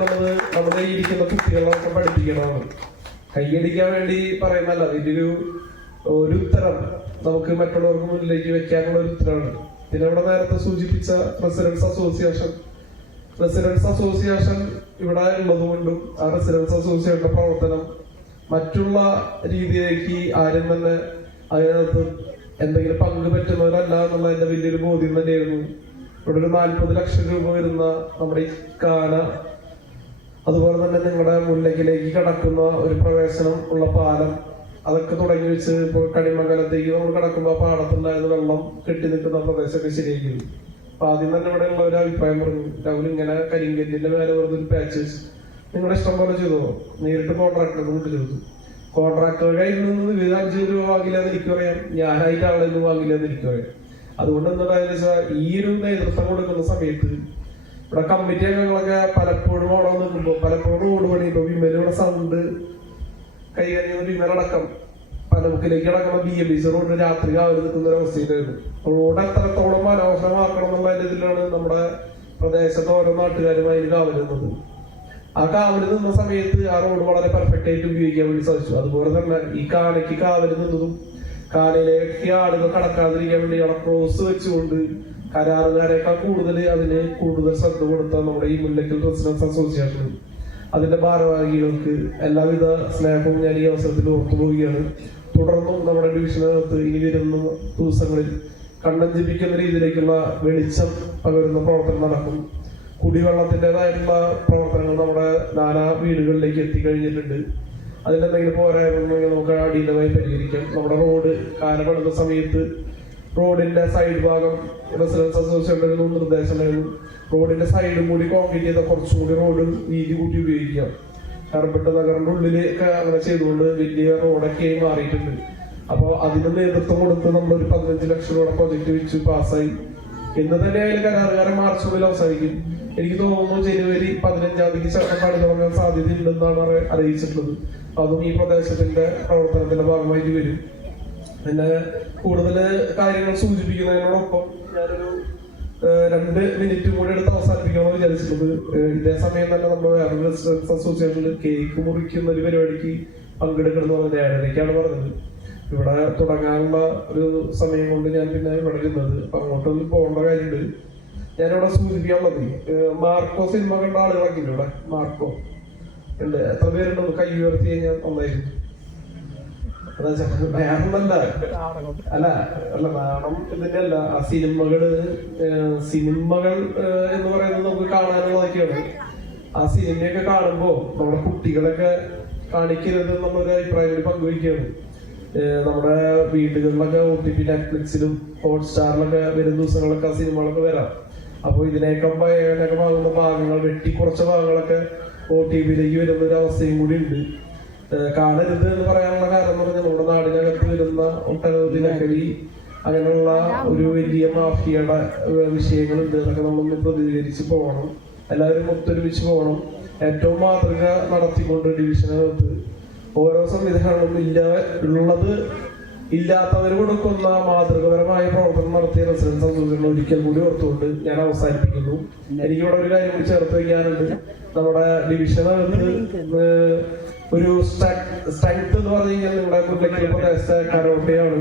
നമ്മുടെ ഇരിക്കുന്ന കുട്ടികളൊക്കെ പഠിപ്പിക്കണമാണ്. കൈയടിക്കാൻ വേണ്ടി പറയുന്നല്ല, വലിയൊരു ഉത്തരം നമുക്ക് മറ്റുള്ളവർക്ക് മുന്നിലേക്ക് വെക്കാനുള്ള ഒരു ഉത്തരമാണ്. പിന്നെ ഇവിടെ നേരത്തെ സൂചിപ്പിച്ച റെസിഡൻസ് അസോസിയേഷൻ ഇവിടെ ഉള്ളതുകൊണ്ടും ആ റെസിഡൻസ് അസോസിയേഷന്റെ പ്രവർത്തനം മറ്റുള്ള രീതിയിലേക്ക് ആരും തന്നെ അതിനകത്ത് എന്തെങ്കിലും പങ്ക് പറ്റുന്നവരല്ല എന്നുള്ളതിന്റെ വലിയൊരു ബോധ്യം തന്നെയായിരുന്നു. ഇവിടെ ഒരു 40 ലക്ഷം രൂപ വരുന്ന നമ്മുടെ ഈ കാന, അതുപോലെ തന്നെ നിങ്ങളുടെ മുല്ലക്കിലേക്ക് കടക്കുന്ന ഒരു പ്രവേശനം ഉള്ള പാലം, അതൊക്കെ തുടങ്ങി വെച്ച് ഇപ്പോൾ കണിമംഗലത്തേക്ക് നമ്മൾ കടക്കുമ്പോൾ ആ പാടത്തുണ്ടായിരുന്ന വെള്ളം കെട്ടി നിൽക്കുന്ന പ്രദേശമൊക്കെ ശരിയായിരുന്നു. അപ്പൊ ആദ്യം തന്നെ ഇവിടെ ഉള്ള ഒരു അഭിപ്രായം പറഞ്ഞു, രാഹുൽ ഇങ്ങനെ കരിങ്കല്ലിന്റെ മേലെ വെറുതെ ഒരു പാച്ച് നിങ്ങളുടെ ഇഷ്ടം പോലെ ചെയ്തോ, നേരിട്ട് കോൺട്രാക്ടറെ കൊണ്ട് ചെയ്തു. കോൺട്രാക്ടറുടെ കയ്യിൽ നിന്ന് 5 രൂപ വാങ്ങില്ല എന്ന് എനിക്കറിയാം, ഞാനായിട്ട് ആളെ നിന്ന് വാങ്ങില്ല എന്ന് എനിക്കറിയാം. അതുകൊണ്ട് എന്താണെന്ന് വെച്ചാൽ ഈ ഒരു നേതൃത്വം കൊടുക്കുന്ന സമയത്ത് ഇവിടെ കമ്മിറ്റി അംഗങ്ങളൊക്കെ പലപ്പോഴും അവിടെ നിൽക്കുമ്പോൾ പലപ്പോഴും റോഡ് പണി, ഇപ്പൊ വിമലയുടെ സൗണ്ട് കൈകാര്യം വിമലടക്കം പലമുക്കിലേക്ക് അടക്കുന്ന BMBC റോഡ് രാത്രി കാവല് നിൽക്കുന്ന ഒരു അവസ്ഥയിലായിരുന്നു. റോഡ് എത്രത്തോളം മനോഹരമാക്കണം എന്നുള്ളതിന്റെ ഇതിലാണ് നമ്മുടെ പ്രദേശത്തെ ഓരോ നാട്ടുകാരുമായി കാവലുന്നത്. ആ കാവല് നിന്ന സമയത്ത് ആ റോഡ് വളരെ പെർഫെക്റ്റ് ആയിട്ട് ഉപയോഗിക്കാൻ വേണ്ടി സാധിച്ചു. അതുപോലെ തന്നെ ഈ കാനയ്ക്ക് കാവല് നിന്നതും കാനയിലേക്ക് ആളുകൾ കടക്കാതിരിക്കാൻ വേണ്ടി അവിടെ ക്രോസ് വെച്ചുകൊണ്ട് കരാറുകാരേക്കാൾ അതിന് കൂടുതൽ ശ്രദ്ധ കൊടുത്ത നമ്മുടെ ഈ മുല്ലക്കൽ റെസിഡൻസ് അസോസിയേഷനും അതിന്റെ ഭാരവാഹികൾക്ക് എല്ലാവിധ സ്നേഹവും ഞാൻ ഈ അവസരത്തിൽ ഓർത്തുപോവുകയാണ്. തുടർന്നും നമ്മുടെ ഡിവിഷനകത്ത് ഇനി വരുന്ന ദിവസങ്ങളിൽ കണ്ണഞ്ചിപ്പിക്കുന്ന രീതിയിലേക്കുള്ള വെളിച്ചം പകരുന്ന പ്രവർത്തനം നടക്കും. കുടിവെള്ളത്തിൻ്റെതായിട്ടുള്ള പ്രവർത്തനങ്ങൾ നമ്മുടെ നാനാ വീടുകളിലേക്ക് എത്തിക്കഴിഞ്ഞിട്ടുണ്ട്. അതിലെന്തെങ്കിലും പോരായ്മകൾ നമുക്ക് അടിയന്തരമായി പരിഹരിക്കാം. നമ്മുടെ റോഡ് കാലപ്പെടുന്ന സമയത്ത് റോഡിന്റെ സൈഡ് ഭാഗം റെസിഡൻസ് അസോസിയേഷന്റെ നിർദ്ദേശമായിരുന്നു, റോഡിന്റെ സൈഡും കൂടി കോൺക്രീറ്റ് ചെയ്ത കുറച്ചും കൂടി റോഡ് വീതി കൂട്ടി ഉപയോഗിക്കാം. കറുപ്പെട്ട നഗറിന്റെ ഉള്ളിലൊക്കെ അങ്ങനെ ചെയ്തുകൊണ്ട് വലിയ റോഡൊക്കെ മാറിയിട്ടുണ്ട്. അപ്പോൾ അതിന് നേതൃത്വം കൊടുത്ത് നമ്മളൊരു 15 ലക്ഷം രൂപ പ്രൊജക്ട് വെച്ച് പാസ്സായി. ഇന്ന് തന്നെ അതിൽ കരാറുകാരൻ മാർച്ചുള്ളിൽ അവസാനിക്കും. എനിക്ക് തോന്നുന്നു ജനുവരി 15-ാം തീയതി പണി തുടങ്ങാൻ സാധ്യതയുണ്ടെന്നാണ് അറിയിച്ചിട്ടുള്ളത്. അതും ഈ പ്രദേശത്തിന്റെ പ്രവർത്തനത്തിന്റെ ഭാഗമായിട്ട് വരും. പിന്നെ കൂടുതൽ കാര്യങ്ങൾ സൂചിപ്പിക്കുന്നതിനോടൊപ്പം ഞാനൊരു 2 മിനിറ്റ് കൂടി എടുത്ത് അവസാനിപ്പിക്കണമെന്ന് വിചാരിച്ചിട്ടുള്ളത്. ഇതേ സമയം തന്നെ നമ്മൾ വേറൊരു റെസിഡൻസ് അസോസിയേഷനിൽ കേക്ക് മുറിക്കുന്ന ഒരു പരിപാടിക്ക് പങ്കെടുക്കണമെന്ന് പറഞ്ഞത് 7:30ക്കാണ് പറഞ്ഞത്. ഇവിടെ തുടങ്ങാനുള്ള ഒരു സമയം കൊണ്ട് ഞാൻ പിന്നെ ഇവിടെ ഇരുന്നത്. അപ്പൊ അങ്ങോട്ടൊന്നും പോകേണ്ട കാര്യമുണ്ട്. ഞാനിവിടെ സൂചിപ്പിക്കാനുള്ളത് മാർക്കോ സിനിമ കണ്ട ആളുകളൊക്കെ ഇല്ല ഇവിടെ. മാർക്കോ ഉണ്ട്, എത്ര പേരുണ്ട്? കൈ ഉയർത്തി കഴിഞ്ഞാൽ ഒന്നായിരുന്നു. വേണമെന്നല്ല, അല്ല വേണം ഇതിന്റെ അല്ല. ആ സിനിമകൾ എന്ന് പറയുന്നത് നമുക്ക് കാണാനുള്ളതൊക്കെയാണ്. ആ സിനിമയൊക്കെ കാണുമ്പോ നമ്മുടെ കുട്ടികളൊക്കെ കാണിക്കരുത് എന്നുള്ളൊരു അഭിപ്രായം പങ്കുവയ്ക്കുകയാണ്. നമ്മുടെ വീടുകളിലൊക്കെ OTT, നെറ്റ്ഫ്ലിക്സിലും ഹോട്ട്സ്റ്റാറിലൊക്കെ വരുന്ന ദിവസങ്ങളൊക്കെ ആ സിനിമകളൊക്കെ വരാം. അപ്പൊ ഇതിനേക്കാൾ ആകുന്ന ഭാഗങ്ങൾ വെട്ടിക്കുറച്ച ഭാഗങ്ങളൊക്കെ OTTയിലേക്ക് വരുന്ന ഒരു അവസ്ഥയും കൂടി ഉണ്ട്. കാണരുത് എന്ന് പറയാനുള്ള കാരണം എന്ന് പറഞ്ഞാൽ നമ്മുടെ നാടിനകത്ത് വരുന്ന ഒട്ടനവധി ലഹരി അങ്ങനെയുള്ള ഒരു വലിയ മാഫിയയുടെ വിഷയങ്ങളുണ്ട്. അതൊക്കെ നമ്മളൊന്ന് പ്രതികരിച്ച് പോകണം. എല്ലാവരും ഒത്തൊരുമിച്ച് പോകണം. ഏറ്റവും മാതൃക നടത്തിക്കൊണ്ട് ഡിവിഷനകത്ത് ഓരോ സംവിധാനവും ഉള്ളത് ഇല്ലാത്തവർ കൊടുക്കുന്ന മാതൃകപരമായ പ്രവർത്തനം നടത്തിയ റെസിഡൻസ് അസോസിയേഷൻ ഒരിക്കൽ കൂടി ഓർത്തുകൊണ്ട് ഞാൻ അവസാനിപ്പിക്കുന്നു. എനിക്കിവിടെ ഒരു കാര്യം കൂടി ചേർത്ത് വയ്ക്കാനുണ്ട്. നമ്മുടെ ഡിവിഷനകത്ത് ഒരു സ്ട്രെങ്ത് എന്ന് പറഞ്ഞു കഴിഞ്ഞാൽ നിങ്ങളുടെ മുല്ലക്കൽ പ്രദേശത്തെ കരോട്ടയാണ്.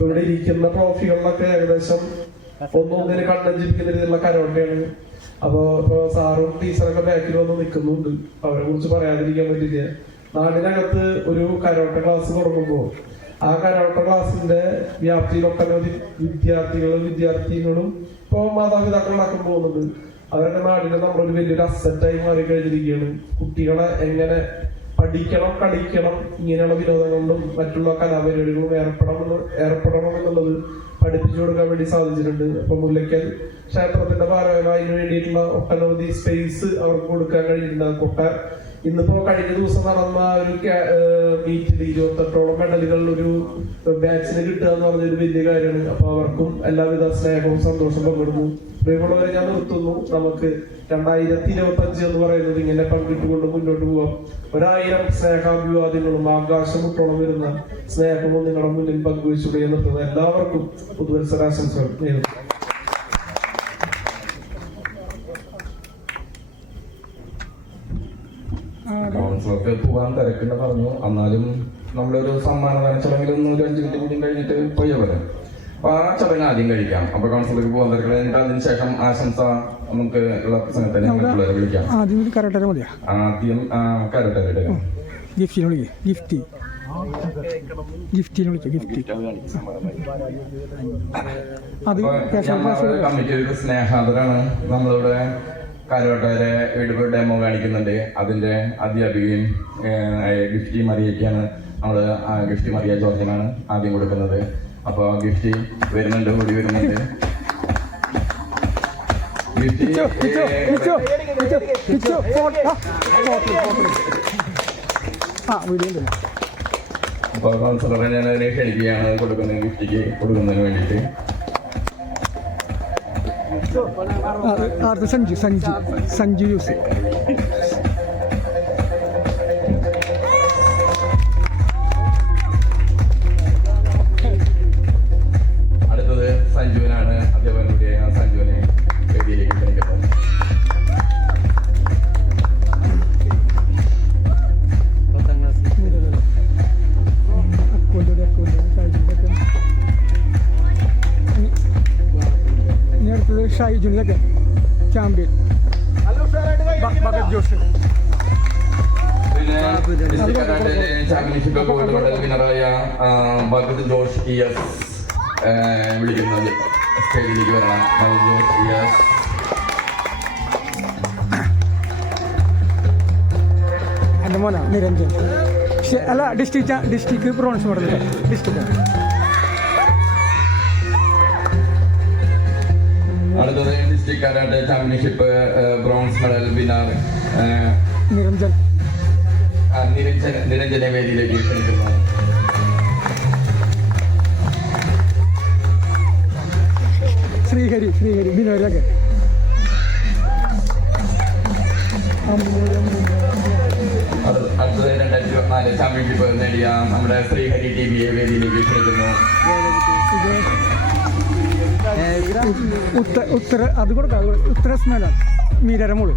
ഇവിടെ ഇരിക്കുന്ന ട്രോഫികളിലൊക്കെ ഏകദേശം ഒന്നൊന്നിന് കണ്ണഞ്ചിരിക്കുന്ന രീതിയിലുള്ള കരോട്ടയാണ്. അപ്പോ ഇപ്പൊ സാറും ടീച്ചറൊക്കെ ബാക്കിൽ വന്ന് നിൽക്കുന്നുണ്ട്. അവരെ കുറിച്ച് പറയാതിരിക്കാൻ പറ്റില്ല. നാടിനകത്ത് ഒരു കരോട്ട ക്ലാസ് തുടങ്ങുമ്പോൾ ആ കരോട്ട ക്ലാസിന്റെ വ്യാപ്തിയിലൊട്ടനവധി വിദ്യാർത്ഥികളും ഇപ്പൊ മാതാപിതാക്കളടക്കം പോകുന്നുണ്ട്. അവരുടെ നാടിനെ നമ്മളൊരു വലിയൊരു അസറ്റായി മാറി കഴിഞ്ഞിരിക്കുകയാണ്. കുട്ടികളെ എങ്ങനെ പഠിക്കണം, കളിക്കണം, ഇങ്ങനെയുള്ള വിനോദങ്ങളിലും മറ്റുള്ള കലാപരിപാടികളും ഏർപ്പെടണം എന്നുള്ളത് പഠിപ്പിച്ചു കൊടുക്കാൻ വേണ്ടി സാധിച്ചിട്ടുണ്ട്. അപ്പൊ മുല്ലക്കൽ ക്ഷേത്രത്തിന്റെ ഭാഗമായി അതിന് വേണ്ടിയിട്ടുള്ള ഒട്ടനവധി സ്പേസ് അവർക്ക് കൊടുക്കാൻ കഴിഞ്ഞിട്ടുണ്ട്. ഇന്നിപ്പോ കഴിഞ്ഞ ദിവസം നടന്ന ഒരു മീറ്റിൽ 28ഓളം മെഡലുകൾ ഒരു ബാച്ചിന് കിട്ടുക എന്ന് പറഞ്ഞൊരു വലിയ കാര്യമാണ്. അപ്പൊ അവർക്കും എല്ലാവിധ സ്നേഹവും സന്തോഷം പങ്കിടുന്നു. പ്രിയമുള്ളവരെ, ഞാൻ നിർത്തുന്നു. നമുക്ക് 2025 എന്ന് പറയുന്നത് ഇങ്ങനെ പങ്കിട്ടുകൊണ്ട് മുന്നോട്ട് പോവാം. 1000 സ്നേഹാഭിവാദ്യങ്ങളും ആകാശമുട്ടോളം വരുന്ന സ്നേഹവും നിങ്ങളുടെ മുന്നിൽ പങ്കുവെച്ചുകൂടെ നിർത്തുന്നത്. എല്ലാവർക്കും പുതുവത്സരാശംസകൾ നേരുന്നു. കൗൺസിലർക്ക് പോകാൻ തിരക്കുണ്ട് പറഞ്ഞു. എന്നാലും നമ്മളൊരു സമ്മാനദാന ചടങ്ങിലൊന്നും ഒരു 5 മിനിറ്റ് കൂടി കഴിഞ്ഞിട്ട് പോയാൽ വരാം. അപ്പൊ ആ ചടങ്ങ് ആദ്യം കഴിക്കാം. അപ്പൊ കൗൺസിലർക്ക് പോകാൻ തിരക്ക് കഴിഞ്ഞിട്ട് അതിനുശേഷം ആശംസ നമുക്ക് ഉള്ള സമയത്ത് മറ്റുള്ളവരെ വിളിക്കാം. ആദ്യം കരോട്ട കമ്മിറ്റി സ്നേഹാദരാണ്. നമ്മളിവിടെ കരോട്ടയുടെ വീട് ഡെമോ കാണിക്കുന്നുണ്ട്. അതിന്റെ അധ്യാപികയും ഗിഫ്റ്റി മറിയയ്ക്കാണ് നമ്മള് ഗിഫ്റ്റി മറിയ ജോർജിനാണ് ആദ്യം കൊടുക്കുന്നത്. അപ്പൊ ഗിഫ്റ്റി വരുന്നുണ്ട്, ഓടി വരുന്നുണ്ട്. അപ്പൊ കൗൺസിലറെ ഞാൻ അതിനെ ക്ഷണിക്കുകയാണ് കൊടുക്കുന്നത്, ഗിഫ്റ്റിക്ക് കൊടുക്കുന്നതിന് വേണ്ടിയിട്ട്. സഞ്ജു യൂസ് അടുത്തത് സഞ്ജുവിനാണ്. അതേപോലെ കൂടിയായ സഞ്ജുവിനെ വേദിയിലേക്ക് ക്ഷണിക്കുന്നത്. ഷൈജുനിലൊക്കെ ചാമ്പ്യൻ ജോഷ്. പിന്നെ district karate championship gold medal വിന്നറായ ഭഗത് ജോഷ് ES വിളിക്കുന്നത്. സ്റ്റേജിലേക്ക് വരണം. Bhagat Josh ES. എൻ്റെ മോനാ നിരഞ്ജൻ. അല്ല, ഡിസ്ട്രിക്ട് ബ്രോൺസ് മെഡൽ ഡിസ്ട്രിക്ട്. അടുത്തത് district karate championship bronze medal winner നിരഞ്ജനെ വേദിയിലേക്ക് ക്ഷണിക്കുന്നു. ശ്രീഹരി ബിനോരൊക്കെ. അടുത്തത് 2024 ചാമ്പ്യൻഷിപ്പ് നേടിയ നമ്മുടെ ശ്രീഹരി TVയെ വേദിയിലേക്ക് ക്ഷണിക്കുന്നു. അത് കൊടുക്കാം. ഉത്തര സ്മേല മീരരമോള്.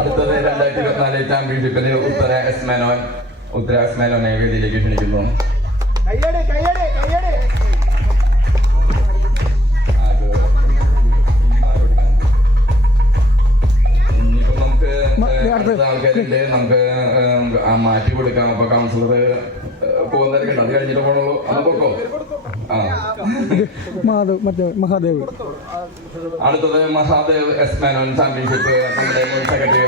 അടുത്തത് 2024 ചാമ്പ്യൻഷിപ്പിന് ഉത്തര എസ് മേനോനെ വേദിയിലേക്ക് ക്ഷണിക്കുന്നു. ഇനിയിപ്പോ നമുക്ക് അടുത്ത ആൾക്കാരുണ്ട്, നമുക്ക് മാറ്റി കൊടുക്കാം. അപ്പൊ കൗൺസിലർ പോകുന്നവരൊക്കെ അത് കഴിഞ്ഞിട്ട് പോണുള്ളൂ. അത് പൊക്കോ. മഹാദേവ്. അടുത്തത് മഹാദേവ് എസ് മേനോൻ ചാമ്പ്യൻഷിപ്പ് നമ്മുടെ മുൻ സെക്രട്ടറി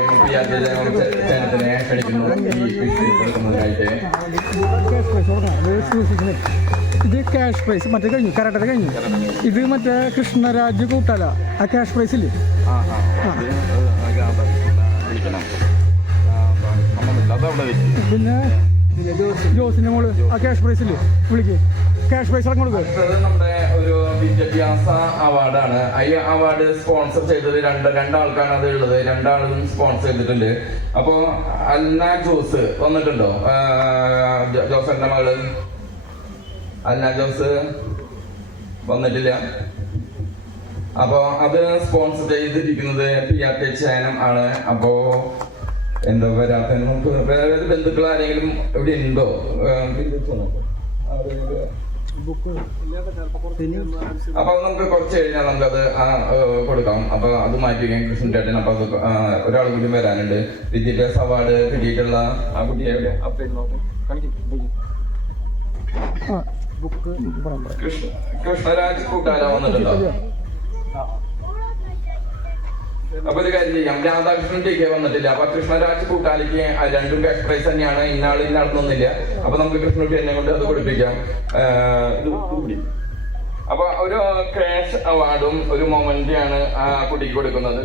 ചേനത്തിനെ ക്ഷണിക്കുന്നു കൊടുക്കുന്നതിനായിട്ട്. ഇത് ക്യാഷ് പ്രൈസ് മറ്റേ കഴിഞ്ഞു, കരാട്ടെ കഴിഞ്ഞു. ഇത് മറ്റേ കൃഷ്ണരാജ് കൂട്ടാല ആ ക്യാഷ് പ്രൈസ് ഇല്ലേ? പിന്നെ ജോസിന്റെ മോള് ആ ക്യാഷ് പ്രൈസ് ഇല്ലേ, വിളിക്ക്. ക്യാഷ് പ്രൈസ് ഇറങ്ങി കൊടുക്കുക. നമ്മുടെ ഒരു വിദ്യാഭ്യാസ അവാർഡാണ്. ഈ അവാർഡ് സ്പോൺസർ ചെയ്തത് രണ്ടാൾക്കാണ് അത് ഉള്ളത്. രണ്ടാളും സ്പോൺസർ ചെയ്തിട്ടുണ്ട്. അപ്പോ അൽന ജോസ് വന്നിട്ടുണ്ടോ? ജോസന്റെ മകള് അൽന ജോസ് വന്നിട്ടില്ല. അപ്പൊ അത് സ്പോൺസർ ചെയ്തിരിക്കുന്നത് PRT ചാനം ആണ്. അപ്പോ എന്താ വരാത്ത നമുക്ക് വേറെ ബന്ധുക്കൾ ആരെങ്കിലും ഇവിടെ ഉണ്ടോ? അപ്പൊ നമുക്ക് കുറച്ച് കഴിഞ്ഞാൽ നമുക്കത് കൊടുക്കാം. അപ്പൊ അത് മാറ്റി വയ്ക്കാം കൃഷ്ണൻ ചേട്ടൻ. അപ്പൊ അത് ഒരാൾ കൂടി വരാനുണ്ട്. വിദ്യാഭ്യാസ അവാർഡ് കിട്ടിയിട്ടുള്ള ആ കുട്ടിയെ കൃഷ്ണരാജ് കൂട്ടാല വന്നിട്ടുണ്ടോ? അപ്പൊ ഒരു കാര്യം ചെയ്യാം, രാധാകൃഷ്ണൻ TK വന്നിട്ടില്ല. അപ്പൊ കൃഷ്ണരാജ് കൂട്ടാലിക്ക് രണ്ടും ക്യാഷ് പ്രൈസ് തന്നെയാണ്. ഇന്നാളൊന്നുമില്ല. അപ്പൊ നമുക്ക് കൃഷ്ണകുട്ടി എന്നെ കൊണ്ട് അത് കൊടുപ്പിക്കാം. അപ്പൊ ഒരു ക്യാഷ് അവാർഡും ഒരു മൊമെന്റാണ് ആ കുട്ടിക്ക് കൊടുക്കുന്നത്.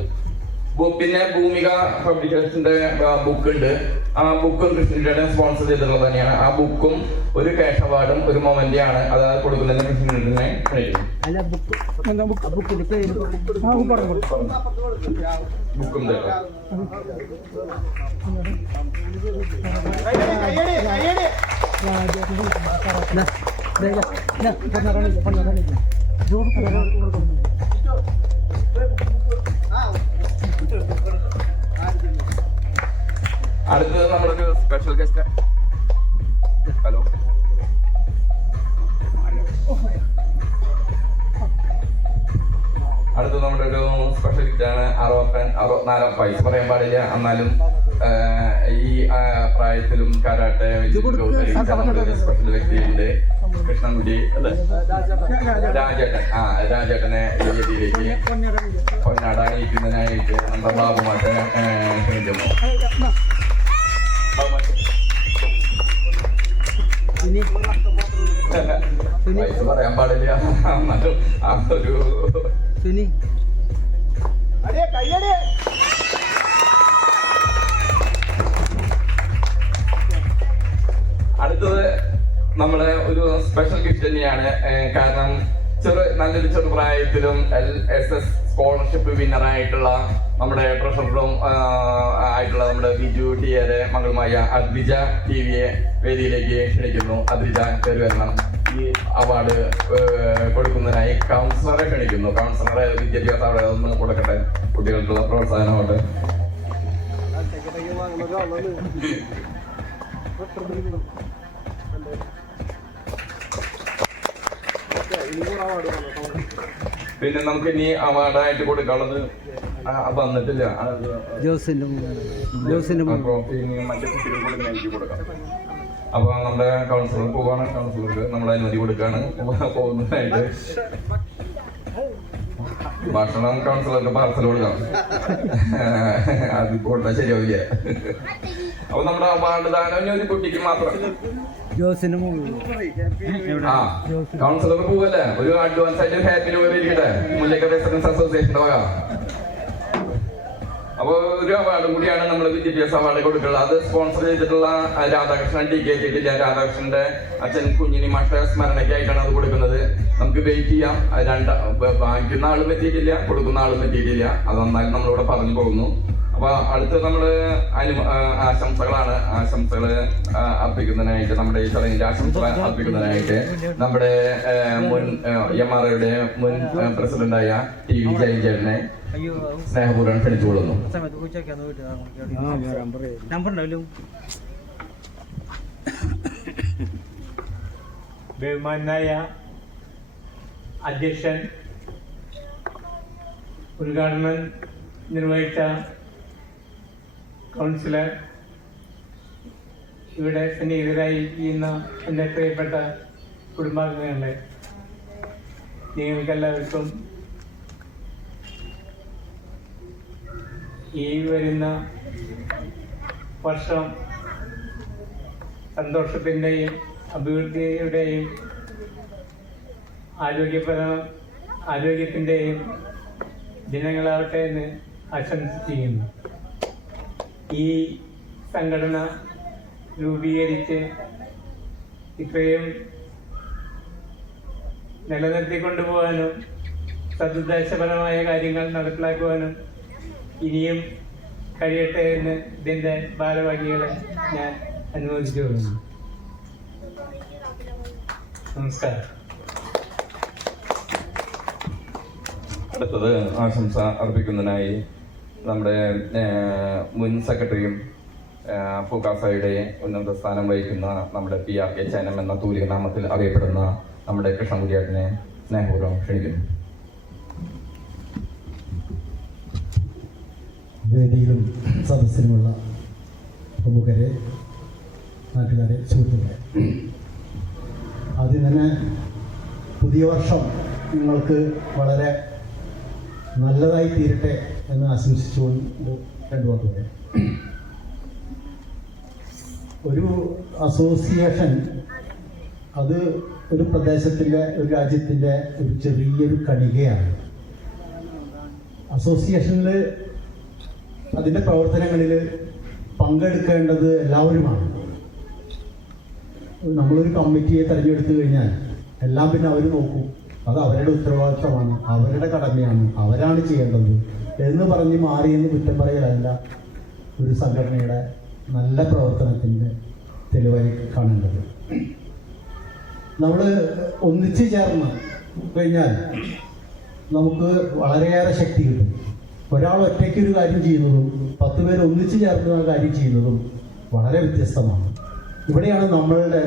പിന്നെ ഭൂമിക പബ്ലിക്കേഷന്റെ ബുക്ക് ഉണ്ട്. ആ ബുക്കും കൃഷ്ണന്റെ സ്പോൺസർ ചെയ്തിട്ടുള്ളത് തന്നെയാണ്. ആ ബുക്കും ഒരു ക്യാഷ് അവാർഡും ഒരു മൊമെന്റാണ് അത് കൊടുക്കുന്നതിന് കൃഷ്ണനെ ക്ഷണിക്കുന്നു. ബുക്കും അടുത്തത് നമ്മളൊരു സ്പെഷ്യൽ ഗസ്റ്റ്. ഹലോ, അടുത്തത് നമ്മുടെ ഒരു സ്പെഷ്യൽ ഗസ്റ്റാണ്. 64 വയസ്സ് പറയാൻ പാടില്ല, എന്നാലും ഈ പ്രായത്തിലും കരാട്ടെ സ്പെഷ്യൽ വ്യക്തിയുണ്ട്. കൃഷ്ണൻകുട്ടി രാജേട്ടനെ ഈ രീതിയിലേക്ക് പൊന്നാട അണിയിക്കുന്നതിനായിട്ട് നമ്മുടെ ബാബുമാട്ടെ ക്ഷണിക്കുന്നു. വയസ്സ് പറയാൻ പാടില്ല, എന്നാലും ആ ഒരു അടുത്തത് നമ്മുടെ ഒരു സ്പെഷ്യൽ ഗിഫ്റ്റ് തന്നെയാണ്. കാരണം നല്ലൊരു ചെറുപ്രായത്തിലും LSS സ്കോളർഷിപ്പ് വിന്നറായിട്ടുള്ള നമ്മുടെ ട്രഷററും ആയിട്ടുള്ള നമ്മുടെ ബിജു ടിയരെ മകളുമായ അദ്വിജ TVയെ വേദിയിലേക്ക് ക്ഷണിക്കുന്നു. അദ്വിജ കയറി വരണം. ഈ അവാർഡ് കൊടുക്കുന്നതിനായി കൗൺസിലറെ ക്ഷണിക്കുന്നു. കൗൺസിലറെ വിദ്യാഭ്യാസ അവാർഡ് ഒന്ന് കൊടുക്കട്ടെ, കുട്ടികൾക്കുള്ള പ്രോത്സാഹനമായിട്ട്. പിന്നെ നമുക്ക് ഇനി അവാർഡായിട്ട് കൊടുക്കാനുള്ളത് വന്നിട്ടില്ല. മറ്റേ കുട്ടികൾക്ക് കൊടുക്കാം. അപ്പൊ നമ്മുടെ കൗൺസിലർ പോവാണ്. കൗൺസിലർക്ക് നമ്മൾ അനുമതി കൊടുക്കാണ് പോകുന്നതായിട്ട്. ഭക്ഷണം കൗൺസിലർക്ക് പാർസൽ കൊടുക്കാം. അത് കൊടുത്താൽ ശരിയാവില്ല. അപ്പൊ നമ്മുടെ അവാർഡ് ദാനം ഒരു കുട്ടിക്ക് മാത്രം. കൗൺസിലർ പോവല്ലേ, ഒരു അഡ്വാൻസ് ആയിട്ട് ഹാപ്പി ന്യൂ ഇയർ ഇരിക്കട്ടെ മുല്ലക്കര റെസിഡൻസ് അസോസിയേഷന്റെ വക. അപ്പൊ ഒരു അവാർഡും കൂടിയാണ് നമ്മൾ വിദ്യാഭ്യാസ അവാർഡ് കൊടുക്കുന്നത്. അത് സ്പോൺസർ ചെയ്തിട്ടുള്ള രാധാകൃഷ്ണൻ TK എത്തിയിട്ടില്ല. രാധാകൃഷ്ണന്റെ അച്ഛൻ കുഞ്ഞിനി മാഷ്ട സ്മരണയ്ക്കായിട്ടാണ് അത് കൊടുക്കുന്നത്. നമുക്ക് വെയിറ്റ് ചെയ്യാം. വാങ്ങിക്കുന്ന ആളും എത്തിയിട്ടില്ല, കൊടുക്കുന്ന ആളും എത്തിയിട്ടില്ല. അത് നന്നായി നമ്മളിവിടെ പറഞ്ഞു പോകുന്നു. അപ്പൊ അടുത്ത് നമ്മള് ആശംസകളാണ്. ആശംസകള് അർപ്പിക്കുന്നതിനായിട്ട്, നമ്മുടെ ഈ ചടങ്ങിന്റെ ആശംസകൾ അർപ്പിക്കുന്നതിനായിട്ട് നമ്മുടെ മുൻ MRAയുടെ മുൻ പ്രസിഡന്റായ TV ജയചേട്ടനെ സ്നേഹപൂർവ്വം ക്ഷണിച്ചുകൊള്ളുന്നു. ബഹുമാനായ അധ്യക്ഷൻ, ഉദ്ഘാടനം നിർവഹിച്ച കൗൺസിലർ, ഇവിടെ സന്നിഹിതരായിരിക്കുന്ന എൻ്റെ പ്രിയപ്പെട്ട കുടുംബാംഗങ്ങളെ, നിങ്ങൾക്കെല്ലാവർക്കും ഈ വരുന്ന വർഷം സന്തോഷത്തിൻ്റെയും അഭിവൃദ്ധിയുടെയും ആരോഗ്യത്തിൻ്റെയും ദിനങ്ങളാവട്ടെ എന്ന് ആശംസിക്കുന്നു. ഈ സംഘടന രൂപീകരിച്ച് ഇത്രയും നിലനിർത്തിക്കൊണ്ടുപോകാനും സതുദ്ദേശപരമായ കാര്യങ്ങൾ നടപ്പിലാക്കുവാനും ഇനിയും കഴിയട്ടെ എന്ന് ഇതിൻ്റെ ഭാരവാഹികളെ ഞാൻ അനുമോദിച്ചു കൊള്ളുന്നു. നമസ്കാരം. അടുത്തത് ആശംസ അർപ്പിക്കുന്നതിനായി നമ്മുടെ മുൻ സെക്രട്ടറിയും ഫൂക്കാസയുടെ ഉന്നത സ്ഥാനം വഹിക്കുന്ന നമ്മുടെ PRK ചൈനം എന്ന തൂലിക നാമത്തിൽ അറിയപ്പെടുന്ന നമ്മുടെ കൃഷ്ണകുര്യാട്ടിനെ സ്നേഹപൂർവ്വം ക്ഷണിക്കുന്നു. വേദിയിലും സദസ്സിലുമുള്ള പ്രമുഖരെ, നാട്ടുകാരെ, സുഹൃത്തുക്കളെ, ആദ്യം തന്നെ പുതിയ വർഷം നിങ്ങൾക്ക് വളരെ നല്ലതായി തീരട്ടെ എന്ന് ആശംസിച്ചുകൊണ്ട് രണ്ടു വാക്ക് പറയാം. ഒരു അസോസിയേഷൻ അത് ഒരു പ്രദേശത്തിൻ്റെ, ഒരു രാജ്യത്തിൻ്റെ ഒരു ചെറിയൊരു കണികയാണ്. അസോസിയേഷനിൽ അതിൻ്റെ പ്രവർത്തനങ്ങളിൽ പങ്കെടുക്കേണ്ടത് എല്ലാവരുമാണ്. നമ്മളൊരു കമ്മിറ്റിയെ തിരഞ്ഞെടുത്തു കഴിഞ്ഞാൽ എല്ലാം പിന്നെ അവർ നോക്കും, അത് അവരുടെ ഉത്തരവാദിത്തമാണ്, അവരുടെ കടമയാണ്, അവരാണ് ചെയ്യേണ്ടത് എന്ന് പറഞ്ഞ് മാറിയെന്ന് കുറ്റം പറയലല്ല ഒരു സംഘടനയുടെ നല്ല പ്രവർത്തനത്തിൻ്റെ തെളിവായി കാണേണ്ടത്. നമ്മൾ ഒന്നിച്ചു ചേർന്ന് കഴിഞ്ഞാൽ നമുക്ക് വളരെയേറെ ശക്തി കിട്ടും. ഒരാൾ ഒറ്റയ്ക്ക് ഒരു കാര്യം ചെയ്യുന്നതും 10 പേർ ഒന്നിച്ചു ചേർന്ന് ആ കാര്യം ചെയ്യുന്നതും വളരെ വ്യത്യസ്തമാണ്. ഇവിടെയാണ് നമ്മളുടെ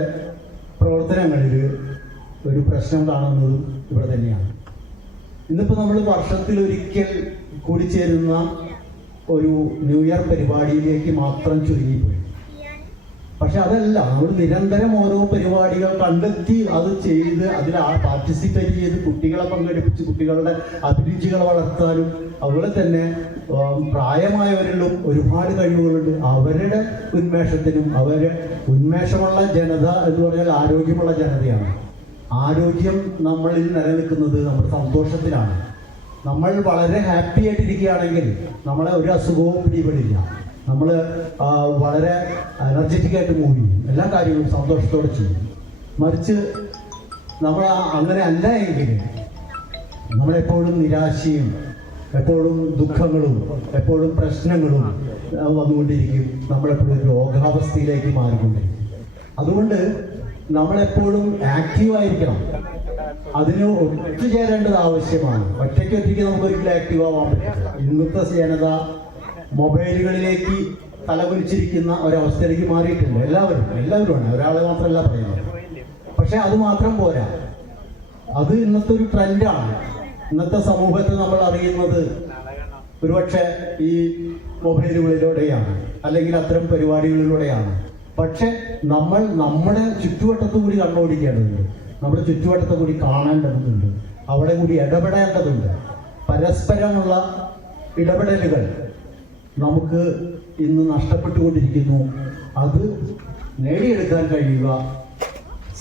പ്രവർത്തനങ്ങളിൽ ഒരു പ്രശ്നം കാണുന്നതും ഇവിടെ തന്നെയാണ്. ഇന്നിപ്പോൾ നമ്മൾ വർഷത്തിലൊരിക്കൽ കൂടിച്ചേരുന്ന ഒരു ന്യൂ ഇയർ പരിപാടിയിലേക്ക് മാത്രം ചുരുങ്ങിപ്പോയി. പക്ഷെ അതല്ല, നമ്മൾ നിരന്തരം ഓരോ പരിപാടികൾ കണ്ടെത്തി അത് ചെയ്ത് അതിൽ പാർട്ടിസിപ്പേറ്റ് ചെയ്ത് കുട്ടികളെ പങ്കെടുപ്പിച്ച് കുട്ടികളുടെ അഭിരുചികൾ വളർത്താനും, അതുപോലെ തന്നെ പ്രായമായവരിലും ഒരുപാട് കഴിവുകളുണ്ട്. അവരുടെ ഉന്മേഷത്തിനും, ഉന്മേഷമുള്ള ജനത എന്ന് പറഞ്ഞാൽ ആരോഗ്യമുള്ള ജനതയാണ്. ആരോഗ്യം നമ്മളിൽ നിലനിൽക്കുന്നത് നമ്മുടെ സന്തോഷത്തിലാണ്. നമ്മൾ വളരെ ഹാപ്പി ആയിട്ടിരിക്കുകയാണെങ്കിൽ നമ്മളെ ഒരു അസുഖവും പിടിപെടില്ല. നമ്മൾ വളരെ എനർജറ്റിക് ആയിട്ട് മൂവ് ചെയ്യും, എല്ലാ കാര്യങ്ങളും സന്തോഷത്തോടെ ചെയ്യും. മറിച്ച് നമ്മൾ അങ്ങനെ അല്ല എങ്കിൽ നമ്മളെപ്പോഴും നിരാശയും എപ്പോഴും ദുഃഖങ്ങളും എപ്പോഴും പ്രശ്നങ്ങളും വന്നുകൊണ്ടിരിക്കും. നമ്മളെപ്പോഴും രോഗാവസ്ഥയിലേക്ക് മാറിക്കൊണ്ടിരിക്കും. അതുകൊണ്ട് നമ്മളെപ്പോഴും ആക്റ്റീവായിരിക്കണം. അതിന് ഒത്തുചേരേണ്ടത് ആവശ്യമാണ്. ഒറ്റയ്ക്ക് നമുക്കൊരിക്കലും ആക്റ്റീവ് ആവാൻ പറ്റില്ല. ഇന്നത്തെ ജനത മൊബൈലുകളിലേക്ക് തലകുലിച്ചിരിക്കുന്ന ഒരവസ്ഥയിലേക്ക് മാറിയിട്ടുണ്ട്. എല്ലാവരുമാണ്, ഒരാളെ മാത്രമല്ല പറയുന്നത്. പക്ഷെ അത് മാത്രം പോരാ, അത് ഇന്നത്തെ ഒരു ട്രെൻഡാണ്. ഇന്നത്തെ സമൂഹത്തെ നമ്മൾ അറിയുന്നത് ഒരുപക്ഷെ ഈ മൊബൈലുകളിലൂടെയാണ്, അല്ലെങ്കിൽ അത്തരം പരിപാടികളിലൂടെയാണ്. പക്ഷെ നമ്മൾ നമ്മുടെ ചുറ്റുവട്ടത്തു കൂടി കണ്ണോടിക്കേണ്ടതുണ്ട്, നമ്മുടെ ചുറ്റുവട്ടത്തെ കൂടി കാണേണ്ടതുണ്ട്, അവിടെ കൂടി ഇടപെടേണ്ടതുണ്ട്. പരസ്പരമുള്ള ഇടപെടലുകൾ നമുക്ക് ഇന്ന് നഷ്ടപ്പെട്ടുകൊണ്ടിരിക്കുന്നു. അത് നേടിയെടുക്കാൻ കഴിയുക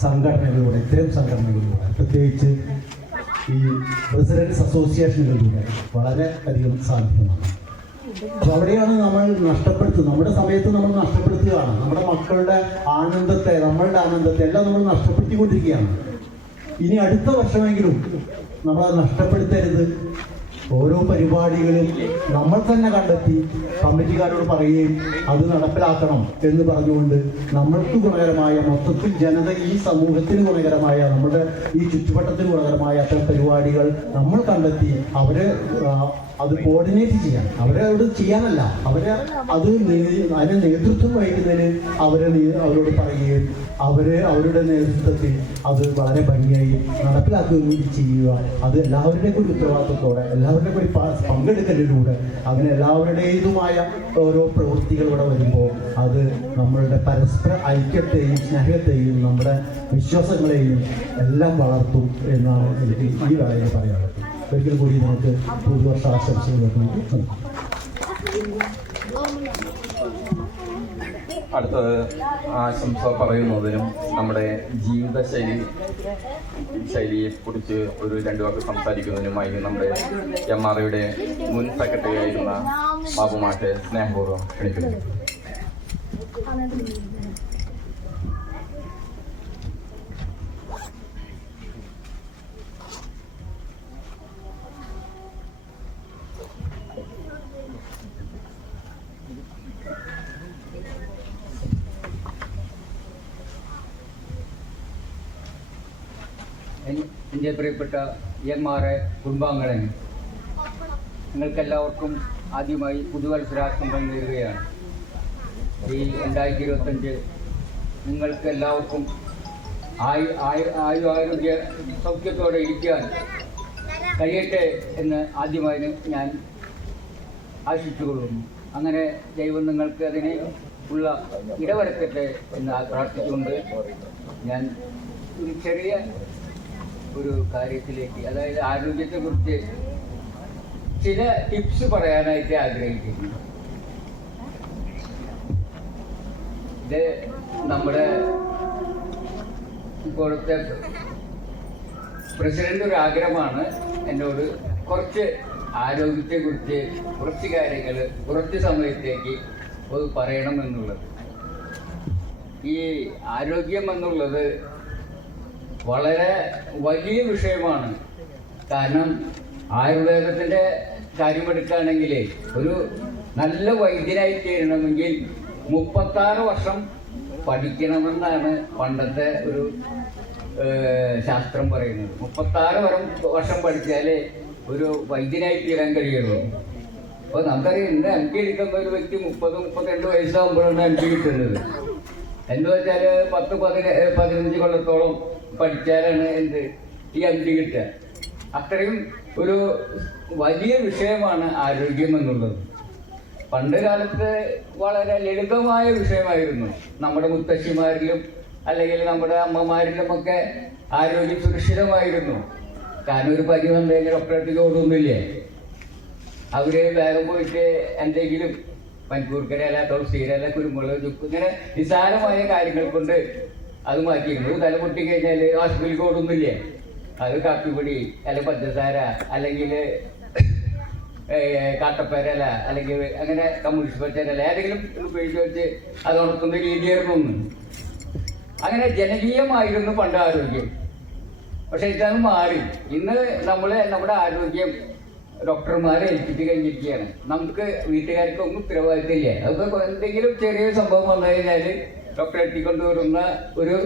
സംഘടനകളിലൂടെ, ഇത്തരം സംഘടനകളിലൂടെ, പ്രത്യേകിച്ച് ഈ റെസിഡൻസ് അസോസിയേഷനുകളിലൂടെ വളരെ അധികം സാധ്യമാണ്. അപ്പോൾ അവിടെയാണ് നമ്മൾ നഷ്ടപ്പെടുത്തുന്നത്. നമ്മുടെ സമയത്ത് നമ്മൾ നഷ്ടപ്പെടുത്തുകയാണ്. നമ്മുടെ മക്കളുടെ ആനന്ദത്തെ, നമ്മളുടെ ആനന്ദത്തെ എല്ലാം നമ്മൾ നഷ്ടപ്പെടുത്തിക്കൊണ്ടിരിക്കുകയാണ്. ഇനി അടുത്ത വർഷമെങ്കിലും നമ്മളത് നഷ്ടപ്പെടുത്തരുത്. ഓരോ പരിപാടികളും നമ്മൾ തന്നെ കണ്ടെത്തി കമ്മിറ്റിക്കാരോട് പറയുകയും അത് നടപ്പിലാക്കണം എന്ന് പറഞ്ഞുകൊണ്ട് നമ്മൾക്ക് ഗുണകരമായ, മൊത്തത്തിൽ ഈ സമൂഹത്തിന് ഗുണകരമായ, നമ്മുടെ ഈ ചുറ്റുവട്ടത്തിന് ഗുണകരമായ അത്തരം പരിപാടികൾ നമ്മൾ കണ്ടെത്തി അവരെ അത് കോർഡിനേറ്റ് ചെയ്യാൻ, അവരോട് ചെയ്യാനല്ല, അതിന് നേതൃത്വം വഹിക്കുന്നതിന് അവരോട് പറയുകയും അവരുടെ നേതൃത്വത്തിൽ അത് വളരെ ഭംഗിയായി നടപ്പിലാക്കുകയും ചെയ്യുക. അത് എല്ലാവരുടെയും കൂടി ഉത്തരവാദിത്വത്തോടെ, എല്ലാവരുടെയും കൂടി പങ്കെടുക്കലിലൂടെ അങ്ങനെ എല്ലാവരുടേതുമായ ഓരോ പ്രവൃത്തികൾ ഇവിടെ വരുമ്പോൾ അത് നമ്മളുടെ പരസ്പര ഐക്യത്തെയും സ്നേഹത്തെയും നമ്മുടെ വിശ്വാസങ്ങളെയും എല്ലാം വളർത്തും എന്നാണ് എനിക്ക് ഈ വേളയിൽ പറയാനുള്ളത്. ഒരിക്കൽ കൂടി നമുക്ക് പുതുവർഷ ആശംസകൾ നൽകി. അടുത്തത് ആശംസ പറയുന്നതിനും നമ്മുടെ ശൈലിയെ കുറിച്ച് ഒരു 2 വാക്ക് സംസാരിക്കുന്നതിനുമായി നമ്മുടെ MRAയുടെ മുൻ സെക്രട്ടറി ആയിരുന്ന ബാബുമാഷെ സ്നേഹപൂർവ്വം ക്ഷണിക്കുന്നു. എൻ്റെ പ്രിയപ്പെട്ട MRA കുടുംബാംഗങ്ങളെ, നിങ്ങൾക്കെല്ലാവർക്കും ആദ്യമായി പുതുവത്സരാശംസകൾ നേരുകയാണ്. ഈ 2025 നിങ്ങൾക്കെല്ലാവർക്കും ആരോഗ്യ സൗഖ്യത്തോടെ ഇരിക്കാൻ കഴിയട്ടെ എന്ന് ആദ്യമായി ഞാൻ ആശിച്ചുകൊള്ളുന്നു. അങ്ങനെ ദൈവം നിങ്ങൾക്ക് അതിന് ഉള്ള ഇടവരുത്തട്ടെ എന്ന് പ്രാർത്ഥിച്ചുകൊണ്ട് ഞാൻ ഒരു ചെറിയ കാര്യത്തിലേക്ക്, അതായത് ആരോഗ്യത്തെക്കുറിച്ച് ചില ടിപ്സ് പറയാനായിട്ട് ആഗ്രഹിക്കുന്നു. ഇത് നമ്മുടെ ഇപ്പോഴത്തെ പ്രസിഡന്റ് ഒരു ആഗ്രഹമാണ് എന്നോട് കുറച്ച് ആരോഗ്യത്തെക്കുറിച്ച് കുറച്ച് കാര്യങ്ങൾ കുറച്ച് സമയത്തേക്ക് പറയണമെന്നുള്ളത്. ഈ ആരോഗ്യം എന്നുള്ളത് വളരെ വലിയ വിഷയമാണ്. കാരണം ആയുർവേദത്തിൻ്റെ കാര്യമെടുക്കുകയാണെങ്കിൽ ഒരു നല്ല വൈദ്യനായി തീരണമെങ്കിൽ 36 വർഷം പഠിക്കണമെന്നാണ് പണ്ടത്തെ ഒരു ശാസ്ത്രം പറയുന്നത്. 36 വർഷം പഠിച്ചാലേ ഒരു വൈദ്യനായി തീരാൻ കഴിയുള്ളൂ. അപ്പോൾ നമുക്കറിയാം, ഇന്ന് എം പി എടുക്കുന്ന ഒരു വ്യക്തി 30-32 വയസ്സാകുമ്പോഴാണ് എം പി കിട്ടുന്നത്. എന്ന് വെച്ചാൽ 10-15 കൊല്ലത്തോളം പഠിച്ചാലാണ് ഈ എം പി കിട്ടുക. അത്രയും ഒരു വലിയ വിഷയമാണ് ആരോഗ്യം എന്നുള്ളത്. പണ്ട് കാലത്ത് വളരെ ലളിതമായ വിഷയമായിരുന്നു. നമ്മുടെ മുത്തശ്ശിമാരിലും അല്ലെങ്കിൽ നമ്മുടെ അമ്മമാരിലുമൊക്കെ ആരോഗ്യം സുരക്ഷിതമായിരുന്നു. കാരണം ഒരു പനി വന്നു കഴിഞ്ഞാൽ ഡോക്ടറേക്ക് ഓടുന്നില്ലേ, അവര് വേഗം പോയിട്ട് എന്തെങ്കിലും പനിക്കൂർക്കരയില, തുളസിയില, കുരുമുളക്, ചുക്ക്, ഇങ്ങനെ നിസ്സാരമായ കാര്യങ്ങൾ കൊണ്ട് അത് മാറ്റിയിരുന്നു. തല പൊട്ടി കഴിഞ്ഞാൽ ഹോസ്പിറ്റലിൽ ഓടുന്നില്ലേ, അത് കാപ്പിപ്പൊടി അല്ലെങ്കിൽ പഞ്ചസാര അല്ലെങ്കിൽ കാട്ടപ്പേരല അല്ലെങ്കിൽ അങ്ങനെ കമ്മ്യൂണിസ്റ്റ് പച്ചരല ഏതെങ്കിലും ഉപയോഗിച്ച് വെച്ച് അത് ഉണക്കുന്ന രീതിയായിരുന്നു ഒന്ന്. അങ്ങനെ ജനകീയമായിരുന്നു പണ്ട് ആരോഗ്യം. പക്ഷെ ഇതാണ് മാറി. ഇന്ന് നമ്മുടെ ആരോഗ്യം ഡോക്ടർമാരെ ഏൽപ്പിച്ച് കഴിഞ്ഞിരിക്കുകയാണ്. നമുക്ക് വീട്ടുകാർക്കൊന്നും ഉത്തരവാദിത്തമില്ല. അതൊക്കെ എന്തെങ്കിലും ചെറിയ സംഭവം വന്നു കഴിഞ്ഞാൽ ഡോക്ടറെ എത്തിക്കൊണ്ടുവരുന്ന ഒരു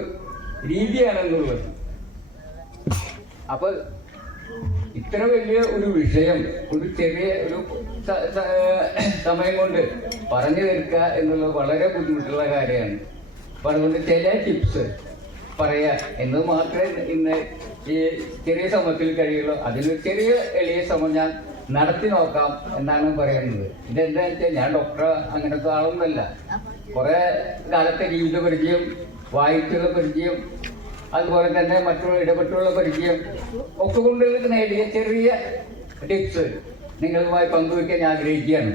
രീതിയാണെന്നുള്ളത്. അപ്പൊ ഇത്ര വലിയ ഒരു വിഷയം ഒരു ചെറിയ ഒരു സമയം കൊണ്ട് പറഞ്ഞു തീർക്കുക എന്നുള്ളത് വളരെ ബുദ്ധിമുട്ടുള്ള കാര്യമാണ്. അപ്പൊ അതുകൊണ്ട് ചില ടിപ്സ് പറയാ എന്നത് മാത്രമേ ഇന്ന് ഈ ചെറിയ സമയത്തിൽ കഴിയുള്ളൂ. അതിനൊരു ചെറിയ എളിയ ശ്രമം ഞാൻ നടത്തി നോക്കാം എന്നാണ് പറയുന്നത്. ഇതെന്താ വെച്ചാൽ ഞാൻ ഡോക്ടർ അങ്ങനത്തെ ആളൊന്നുമല്ല. കുറെ കാലത്തെ ജീവിത പരിചയം, വായിച്ചുള്ള പരിചയം, അതുപോലെ തന്നെ മറ്റുള്ള ഇടപെട്ടുള്ള പരിചയം ഒക്കെ കൊണ്ട് നേടിയ ചെറിയ ടിപ്സ് നിങ്ങളുമായി പങ്കുവയ്ക്കാൻ ഞാൻ ആഗ്രഹിക്കുകയാണ്.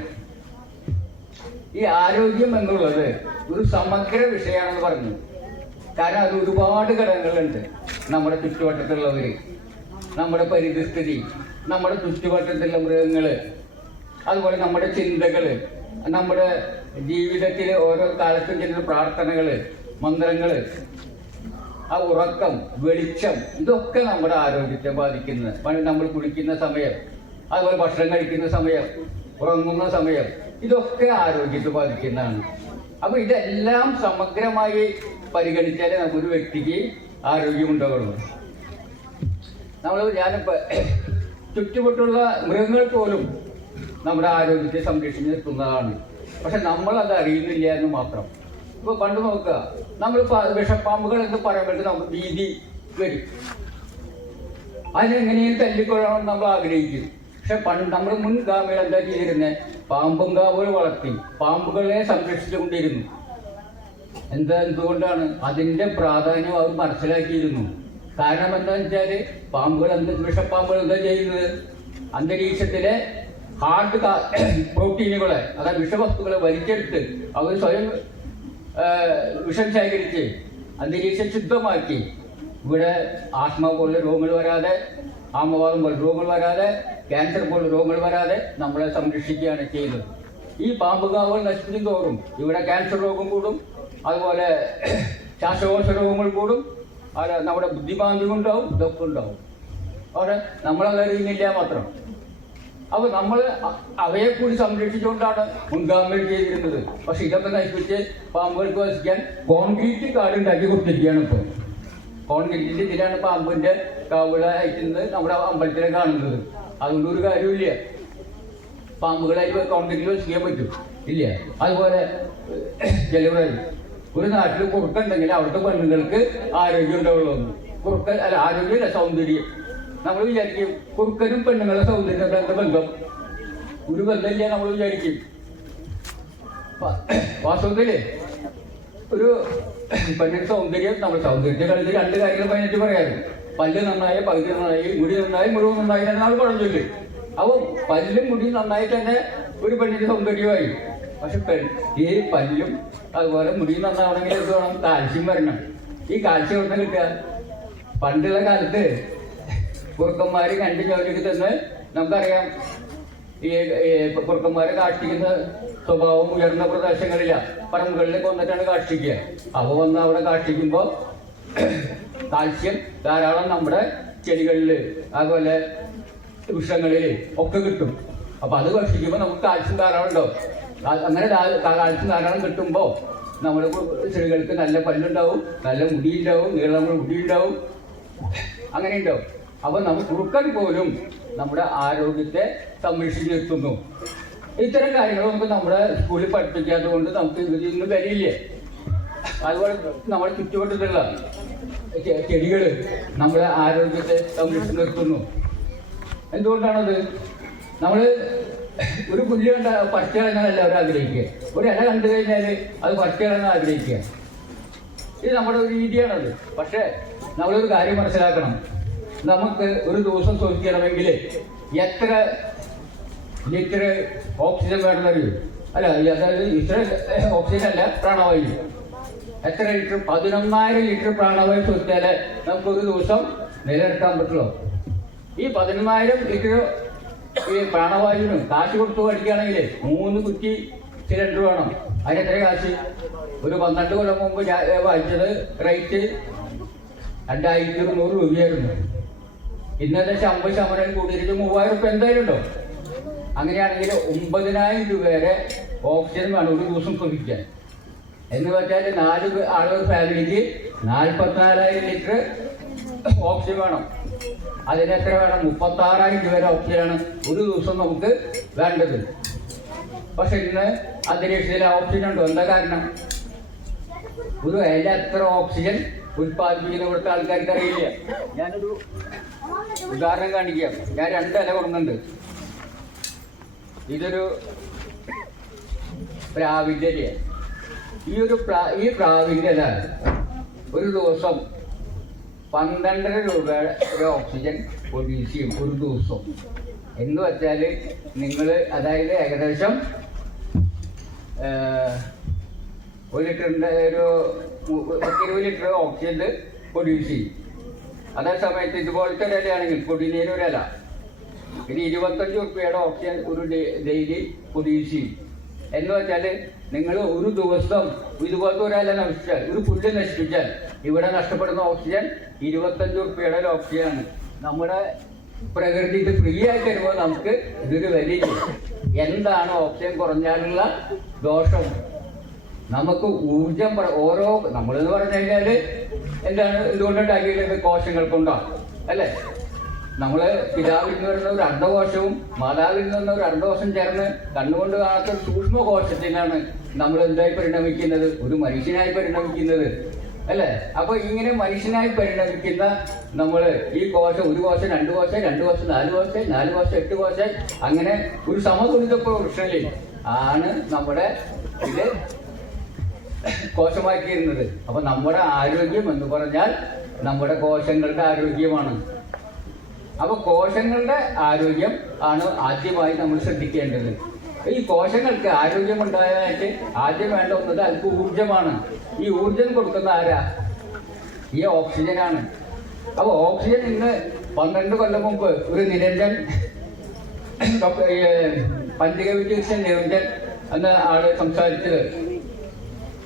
ഈ ആരോഗ്യം എന്നുള്ളത് ഒരു സമഗ്ര വിഷയമാണെന്ന് പറഞ്ഞു. കാരണം അത് ഒരുപാട് ഘടകങ്ങളുണ്ട്. നമ്മുടെ ചുറ്റുവട്ടത്തുള്ളവര്, നമ്മുടെ പരിസ്ഥിതി, നമ്മുടെ ചുറ്റുവട്ടത്തുള്ള മൃഗങ്ങള്, അതുപോലെ നമ്മുടെ ചിന്തകള്, നമ്മുടെ ജീവിതത്തിലെ ഓരോ കാലത്തും ചെയ്യുന്ന പ്രാർത്ഥനകള്, മന്ത്രങ്ങള്, ആ ഉറക്കം, വെളിച്ചം, ഇതൊക്കെ നമ്മുടെ ആരോഗ്യത്തെ ബാധിക്കുന്നത്. നമ്മൾ കുളിക്കുന്ന സമയം അതുപോലെ ഭക്ഷണം കഴിക്കുന്ന സമയം, ഉറങ്ങുന്ന സമയം, ഇതൊക്കെ ആരോഗ്യത്തെ ബാധിക്കുന്നതാണ്. അപ്പൊ ഇതെല്ലാം സമഗ്രമായി പരിഗണിച്ചാലേ നമുക്കൊരു വ്യക്തിക്ക് ആരോഗ്യമുണ്ടാവുള്ളൂ. ഞാനിപ്പോൾ ചുറ്റുമുട്ടുള്ള മൃഗങ്ങൾ പോലും നമ്മുടെ ആരോഗ്യത്തെ സംരക്ഷിച്ച് നിർത്തുന്നതാണ്. പക്ഷെ നമ്മളത് അറിയുന്നില്ല എന്ന് മാത്രം. ഇപ്പോൾ പണ്ട് നോക്കുക, നമ്മൾ വിഷപ്പാമ്പുകൾ എന്ന് പറയുമ്പോഴേക്ക് നമുക്ക് ഭീതി വരും. അതിനെങ്ങനെയും തല്ലിക്കൊള്ളണം നമ്മൾ ആഗ്രഹിക്കും. പക്ഷെ പണ്ട് നമ്മുടെ മുൻഗാമികൾ എന്താ ചെയ്തിരുന്നത്? പാമ്പും കാവുകൾ വളർത്തി പാമ്പുകളെ സംരക്ഷിച്ചുകൊണ്ടിരുന്നു. എന്തുകൊണ്ടാണ്? അതിന്റെ പ്രാധാന്യം അവർ മനസ്സിലാക്കിയിരുന്നു. കാരണം എന്താണെന്ന് വെച്ചാൽ പാമ്പുകൾ വിഷപ്പാമ്പുകൾ എന്താ ചെയ്യുന്നത്? അന്തരീക്ഷത്തിലെ ഹാർഡ് പ്രോട്ടീനുകളെ, അതായത് വിഷവസ്തുക്കളെ വലിച്ചെടുത്ത് അവർ സ്വയം വിഷം ശേഖരിച്ച് അന്തരീക്ഷം ശുദ്ധമാക്കി ഇവിടെ ആസ്മ പോലുള്ള രോഗങ്ങൾ വരാതെ, ആമവാദം പോലുള്ള രോഗങ്ങൾ വരാതെ, ക്യാൻസർ പോലുള്ള രോഗങ്ങൾ വരാതെ നമ്മളെ സംരക്ഷിക്കുകയാണ് ചെയ്യുന്നത്. ഈ പാമ്പുകാവുകൾ നശിപ്പിക്കും തോറും ഇവിടെ ക്യാൻസർ രോഗം കൂടും, അതുപോലെ ശ്വാസകോശ രോഗങ്ങൾ കൂടും, അവിടെ നമ്മുടെ ബുദ്ധിമാന്ദ്യം ഉണ്ടാവും, ഇതൊക്കെ ഉണ്ടാവും. അവിടെ നമ്മളത് അറിയുന്നില്ല മാത്രം. അപ്പൊ നമ്മൾ അവയെ കൂടി സംരക്ഷിച്ചുകൊണ്ടാണ് മുൻഗാമികൾ ചെയ്തിരുന്നത്. പക്ഷെ ഇതൊക്കെ നശിപ്പിച്ച് പാമ്പുകൾക്ക് വസിക്കാൻ കോൺക്രീറ്റ് കാട് ഉണ്ടാക്കി കൊടുത്തിരിക്കുകയാണ് ഇപ്പോൾ. കോൺക്രീറ്റിന്റെ ഇതിലാണ് പാമ്പിന്റെ കാവുകളെ അയക്കുന്നത് നമ്മുടെ അമ്പലത്തിലെ കാണുന്നത്. അതുകൊണ്ട് ഒരു കാര്യമില്ല, പാമ്പുകളെ കോൺക്രീറ്റിൽ വസിക്കാൻ പറ്റും ഇല്ല. അതുപോലെ ചിലവർ ഒരു നാട്ടിൽ കുറുക്കുണ്ടെങ്കിൽ അവിടുത്തെ പെണ്ണുങ്ങൾക്ക് ആരോഗ്യം ഉണ്ടാവുള്ളൂ. കുറുക്കൻ അല്ല, ആരോഗ്യമല്ല, സൗന്ദര്യം. നമ്മൾ വിചാരിക്കും കുറുക്കനും പെണ്ണുങ്ങളുടെ സൗന്ദര്യം എന്താ ബന്ധം? ഒരു ബന്ധമില്ല നമ്മൾ വിചാരിക്കും. വാസ്തവത്തില് ഒരു പെണ്ണിന്റെ സൗന്ദര്യം, നമ്മൾ സൗന്ദര്യത്തെ കളിച്ച് രണ്ട് കാര്യങ്ങൾ പറഞ്ഞിട്ട് പറയാറ്. പല്ല് നന്നായി, പകുതി നന്നായി, മുടി നന്നായി, മുഴുവൻ നന്നായി എന്നാണ് പറഞ്ഞില്ലേ. അപ്പോൾ പല്ലും മുടിയും നന്നായി തന്നെ ഒരു പെണ്ണിന്റെ സൗന്ദര്യമായി. പക്ഷെ ഈ പല്ലും അതുപോലെ മുടിയും നന്നാവണമെങ്കിൽ എന്ത് വേണം? കാൽസ്യം വരണം. ഈ കാൽസ്യം എവിടെ നിന്ന് കിട്ടുക? പണ്ടുള്ള കാലത്ത് കുറുക്കന്മാര് കണ്ടു ജോലിക്ക് തന്ന് നമുക്കറിയാം, ഈ കുറുക്കന്മാരെ കാഷ്ടിക്കുന്ന സ്വഭാവം ഉയർന്ന പ്രദേശങ്ങളിലാണ്. പറമ്പുകളിലേക്ക് വന്നിട്ടാണ് കാഷ്ടിക്കുക. അവ വന്ന് അവിടെ കാഷ്ടിക്കുമ്പോൾ കാൽസ്യം ധാരാളം നമ്മുടെ ചെടികളിൽ അതുപോലെ വൃക്ഷങ്ങളിൽ ഒക്കെ കിട്ടും. അപ്പൊ അത് ഭക്ഷിക്കുമ്പോൾ നമുക്ക് കാൽസ്യം ധാരാളം ഉണ്ടാവും. അങ്ങനെ കാൽസ്യം ധാരാളം കിട്ടുമ്പോൾ നമ്മുടെ ചെടികൾക്ക് നല്ല പല്ലുണ്ടാവും, നല്ല മുടിയുണ്ടാവും, നീളമുള്ള മുടിയുണ്ടാവും, അങ്ങനെ ഉണ്ടാവും. അപ്പൊ നമുക്ക് കുറുക്കൻ പോലും നമ്മുടെ ആരോഗ്യത്തെ സംരക്ഷിച്ച് നിർത്തുന്നു. ഇത്തരം കാര്യങ്ങൾ നമുക്ക് നമ്മുടെ സ്കൂളിൽ പഠിപ്പിക്കാത്തത് കൊണ്ട് നമുക്ക് ഇതിന്ന് വരില്ലേ. അതുപോലെ നമ്മുടെ ചുറ്റുവട്ടത്തുള്ള ചെടികൾ നമ്മുടെ ആരോഗ്യത്തെ സംരക്ഷിച്ച് നിർത്തുന്നു. എന്തുകൊണ്ടാണത്? നമ്മൾ ഒരു പുല്ല് കണ്ട പറിച്ചു കളയാൻ എല്ലാവരും ആഗ്രഹിക്കുക. ഒരു ഇല കണ്ടു കഴിഞ്ഞാൽ അത് പറിച്ചു കളയാൻ ആഗ്രഹിക്കുക. ഇത് നമ്മുടെ ഒരു രീതിയാണത്. പക്ഷേ നമ്മളൊരു കാര്യം മനസ്സിലാക്കണം, നമുക്ക് ഒരു ദിവസം ശ്വസിക്കണമെങ്കിൽ എത്ര ലിറ്റർ ഓക്സിജൻ വേണമെന്നറിയും? അല്ല, അതായത് ഇത്ര ഓക്സിജൻ അല്ല, പ്രാണവായു. എത്ര ലിറ്റർ? 11,000 ലിറ്റർ പ്രാണവായു ശ്വസിച്ചാലേ നമുക്കൊരു ദിവസം നിലനിർത്താൻ പറ്റുള്ളൂ. ഈ 11,000 ലിറ്റർ ഈ പ്രാണവായുവിന് കാശ് കൊടുത്തു പഠിക്കുകയാണെങ്കിൽ 3 കുറ്റി സിലിണ്ടർ വേണം. അതിനെത്ര കാശ്? ഒരു 12 കൊല്ലം മുമ്പ് വായിച്ചത് റേറ്റ് 2,200 രൂപയായിരുന്നു. ഇന്നത്തെ 50% കൂടിയിട്ട് 3,000 രൂപ എന്തായാലും ഉണ്ടോ? അങ്ങനെയാണെങ്കിൽ 9,000 രൂപ വരെ ഓക്സിജൻ വേണം ഒരു ദിവസം ശ്വസിക്കാൻ. എന്ന് വെച്ചാൽ 4 ആളുകൾ ഫാമിലിക്ക് 44,000 ലിറ്റർ ഓക്സിജൻ വേണം. അതിനെത്ര വേണം? 36,000 രൂപ വരെ ഓക്സിജനാണ് ഒരു ദിവസം നമുക്ക് വേണ്ടത്. പക്ഷെ ഇന്ന് അന്തരീക്ഷത്തിൽ ഓക്സിജൻ ഉണ്ടോ? എന്താ കാരണം? ഒരു ഇല എത്ര ഓക്സിജൻ ഉത്പാദിപ്പിക്കുന്ന ഇവിടുത്തെ ആൾക്കാർക്ക് അറിയില്ല. ഞാനൊരു ഉദാഹരണം കാണിക്കാം. ഞാൻ 2 ഇല കൊടുക്കുന്നുണ്ട്. ഇതൊരു പ്രാവിൻ്റെ ഇല. ഈ പ്രാവിൻ്റെ ഇല ഒരു ദിവസം 12 രൂപ ഒരു ഓക്സിജൻ പ്രൊഡ്യൂസ് ചെയ്യും ഒരു ദിവസം. എന്ന് വെച്ചാൽ നിങ്ങൾ അതായത് ഏകദേശം 1 ലിറ്ററിൻ്റെ ഒരു 20 ലിറ്റർ ഓക്സിജൻ പ്രൊഡ്യൂസ് ചെയ്യും. അതേ സമയത്ത് ഇതുപോലത്തെ ഒരു ഇലയാണെങ്കിൽ കൊടിനീര് ഒരു ഇല ഇത് 25 രൂപയുടെ ഓക്സിജൻ ഒരു ഡെയിലി പ്രൊഡ്യൂസ് ചെയ്യും. എന്ന് വെച്ചാൽ നിങ്ങൾ ഒരു ദിവസം ഇതുപോലത്തെ ഒരു ഇല നശിച്ചാൽ, ഒരു പുല്ല് നശിപ്പിച്ചാൽ ഇവിടെ നഷ്ടപ്പെടുന്ന ഓക്സിജൻ 25 രൂപയുടെ ഒരു ഓക്സിജനാണ്. നമ്മുടെ പ്രകൃതി ഇത് ഫ്രീ ആയി തരുമ്പോൾ നമുക്ക് ഇതൊരു വലിയ എന്താണ് ഓക്സിജൻ കുറഞ്ഞാലുള്ള ദോഷം. നമുക്ക് ഊർജം ഓരോ നമ്മളെന്ന് പറഞ്ഞു കഴിഞ്ഞാല് എന്തുകൊണ്ടുണ്ടാക്കിയത് കോശങ്ങൾ കൊണ്ടാണ് അല്ലേ. നമ്മള് പിതാവിൽ നിന്ന് വരുന്ന ഒരു അർദ്ധകോശവും മാതാവിൽ നിന്ന് ഒരു അർദ്ധകോശം ചേർന്ന് കണ്ണുകൊണ്ട് കാണാത്ത ഒരു സൂക്ഷ്മകോശത്തിനാണ് നമ്മൾ എന്തായി പരിണമിക്കുന്നത്, ഒരു മനുഷ്യനായി പരിണമിക്കുന്നത് അല്ലേ. അപ്പൊ ഇങ്ങനെ മനുഷ്യനായി പരിണമിക്കുന്ന നമ്മള് ഈ കോശം, ഒരു കോശം, രണ്ട് കോശം, രണ്ട് കോശം, നാല് കോശം, നാല് കോശം, 8 കോശം, അങ്ങനെ ഒരു സമതുലിത പ്രൊഫഷനിൽ ആണ് നമ്മുടെ ഇത് കോശമാക്കിയിരുന്നത്. അപ്പൊ നമ്മുടെ ആരോഗ്യം എന്ന് പറഞ്ഞാൽ നമ്മുടെ കോശങ്ങളുടെ ആരോഗ്യമാണ്. അപ്പൊ കോശങ്ങളുടെ ആരോഗ്യം ആണ് ആദ്യമായി നമ്മൾ ശ്രദ്ധിക്കേണ്ടത്. ഈ കോശങ്ങൾക്ക് ആരോഗ്യമുണ്ടായായിട്ട് ആദ്യം വേണ്ട ഒന്നത് അല്പ ഊർജമാണ്. ഈ ഊർജം കൊടുക്കുന്ന ആരാ? ഈ ഓക്സിജനാണ്. അപ്പൊ ഓക്സിജൻ ഇന്ന് 12 കൊല്ലം മുമ്പ് ഒരു നിരഞ്ജൻ, പഞ്ചിക വിദ്യാഭ്യാസ നിരഞ്ജൻ എന്ന ആള് സംസാരിച്ചത്,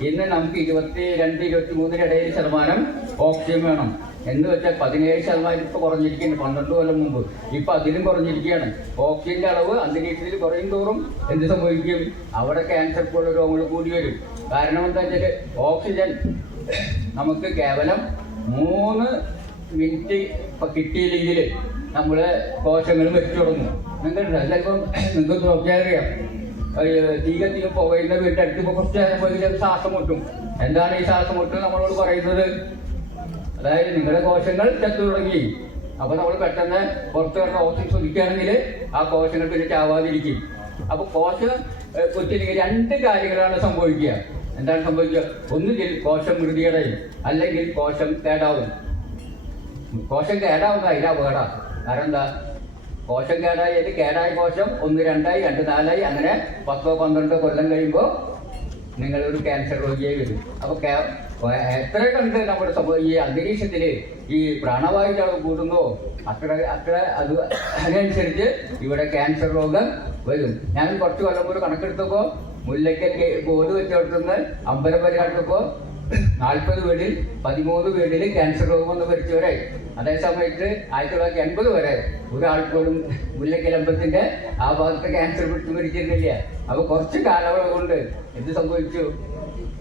ഇന്ന് നമുക്ക് 22-23 ഇടയിൽ ശതമാനം ഓക്സിജൻ വേണം എന്ന് വെച്ചാൽ 17% ഇപ്പൊ കുറഞ്ഞിരിക്കുന്നു. 12 കൊല്ലം മുമ്പ് ഇപ്പൊ അതിലും കുറഞ്ഞിരിക്കുകയാണ്. ഓക്സിജന്റെ അളവ് അന്തരീക്ഷത്തിൽ കുറയും തോറും എന്ത് സംഭവിക്കും? അവിടെ ക്യാൻസർ പോലുള്ള രോഗങ്ങൾ കൂടി വരും. കാരണം എന്താ വെച്ചാല് ഓക്സിജൻ നമുക്ക് കേവലം 3 മിനിറ്റ് കിട്ടിയില്ലെങ്കിൽ നമ്മള് കോശങ്ങൾ മരിച്ചു തുടങ്ങും. ചിലപ്പം നിങ്ങൾക്ക് നോക്കിയാൽ അറിയാം, തീകത്തിലും പുകയുന്ന വീട്ടിൽ അടുത്ത് കുറച്ച് നേരം പോയി ശ്വാസം മുട്ടും. എന്താണ് ഈ ശ്വാസം മുട്ടും നമ്മളോട് പറയുന്നത്? അതായത് നിങ്ങളുടെ കോശങ്ങൾ ചത്തു തുടങ്ങി. അപ്പൊ നമ്മൾ പെട്ടെന്ന് പുറത്ത് കിടന്ന ഓക്സിജൻ ശ്വസിക്കുകയാണെങ്കിൽ ആ കോശങ്ങൾ പിന്നെ ചാവാതിരിക്കും. അപ്പൊ കോശം കൊച്ചില്ലെങ്കിൽ 2 കാര്യങ്ങളാണ് സംഭവിക്കുക. എന്താണ് സംഭവിക്കുക? ഒന്നുകിൽ കോശം മൃതിയടയും, അല്ലെങ്കിൽ കോശം കേടാവും. കോശം കേടാവുന്ന അതിന്റെ അപകടം. കാരണം എന്താ? കോശം കേടായത് കേടായ കോശം 1, 2, 2, 4 അങ്ങനെ 10-12 കൊല്ലം കഴിയുമ്പോൾ നിങ്ങളൊരു ക്യാൻസർ രോഗിയായി വരും. അപ്പൊ എത്ര കണ്ട് നമ്മുടെ ഈ അന്തരീക്ഷത്തില് ഈ പ്രാണവായുവിന്റെ അളവ് കൂടുന്നോ അത്ര അത് അതിനനുസരിച്ച് ഇവിടെ ക്യാൻസർ രോഗം വരും. ഞാൻ കുറച്ച് കൊല്ലം കൂടെ കണക്കെടുത്തപ്പോ മുല്ലയ്ക്കൽ ബോർഡ് വെച്ചെടുത്തുനിന്ന് അമ്പലം വരെ കണ്ടപ്പോ 40 വീടിൽ 13 വീടിൽ ക്യാൻസർ രോഗം വന്ന് മരിച്ചവരായി. അതേ സമയത്ത് 1980 വരെ ഒരാൾക്ക് പോലും മുല്ലയ്ക്കൽ അമ്പലത്തിന്റെ ആ ഭാഗത്തെ ക്യാൻസർ പിടിച്ച് മരിച്ചിരുന്നില്ല. അപ്പൊ കുറച്ച് കാലയളവ് കൊണ്ട് എന്ത് സംഭവിച്ചു?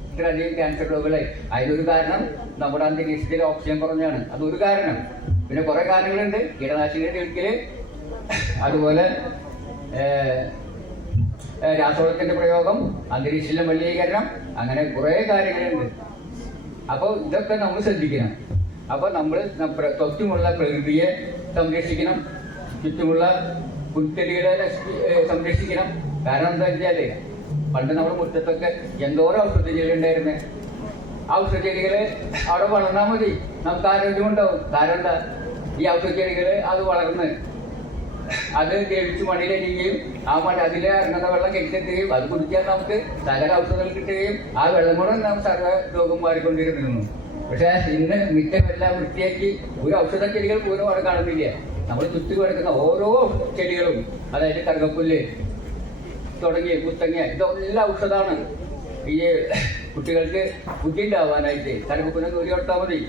ഇത്രയധികം ക്യാൻസർ രോഗങ്ങളായി. അതിനൊരു കാരണം നമ്മുടെ അന്തരീക്ഷത്തിൽ ഓക്സിജൻ കുറഞ്ഞാണ്. അതൊരു കാരണം. പിന്നെ കുറെ കാരണങ്ങളുണ്ട്. കീടനാശിനിയുടെ ഒരിക്കല്, അതുപോലെ രാസവളത്തിന്റെ പ്രയോഗം, അന്തരീക്ഷത്തിലെ മലിനീകരണം, അങ്ങനെ കുറെ കാര്യങ്ങളുണ്ട്. അപ്പോൾ ഇതൊക്കെ നമ്മൾ ശ്രദ്ധിക്കണം. അപ്പൊ നമ്മൾ ചുറ്റുമുള്ള പ്രകൃതിയെ സംരക്ഷിക്കണം, ചുറ്റുമുള്ള പുൽത്തടികളെ സംരക്ഷിക്കണം. കാരണം എന്താ വെച്ചാല് പണ്ട് നമ്മുടെ മുറ്റത്തൊക്കെ എന്തോരം ഔഷധച്ചെടികളുണ്ടായിരുന്നേ. ഔഷധച്ചെടികള് അവിടെ വളർന്നാൽ മതി, നമുക്ക് ആരോഗ്യം ഉണ്ടാവും. കാരണം എന്താ? ഈ ഔഷധച്ചെടികള് അത് വളർന്ന് അത് ദേവിച്ച് മണിയിലരികയും ആ മണി അതിലെ ഇറങ്ങുന്ന വെള്ളം കെട്ടിയെത്തുകയും അത് കുടിക്കാൻ നമുക്ക് സകല ഔഷധങ്ങൾ കിട്ടുകയും ആ വെള്ളം കൂടെ നാം സർവ്വ രോഗം മാറിക്കൊണ്ടിരുന്നു. പക്ഷെ ഇന്ന് മിറ്റമെല്ലാം വൃത്തിയാക്കി ഒരു ഔഷധ ചെടികൾ പോലും അവിടെ കാണുന്നില്ല. നമ്മൾ ചുറ്റി കിടക്കുന്ന ഓരോ ചെടികളും, അതായത് കറുകപ്പുല്ല് തുടങ്ങിയ കുത്തങ്ങ, ഇതെല്ലാം ഔഷധമാണ്. ഈ കുട്ടികൾക്ക് ബുദ്ധി ഉണ്ടാവാനായിട്ട് കറുകപ്പുല്ല് നൂരി കൊടുത്താൽ മതി.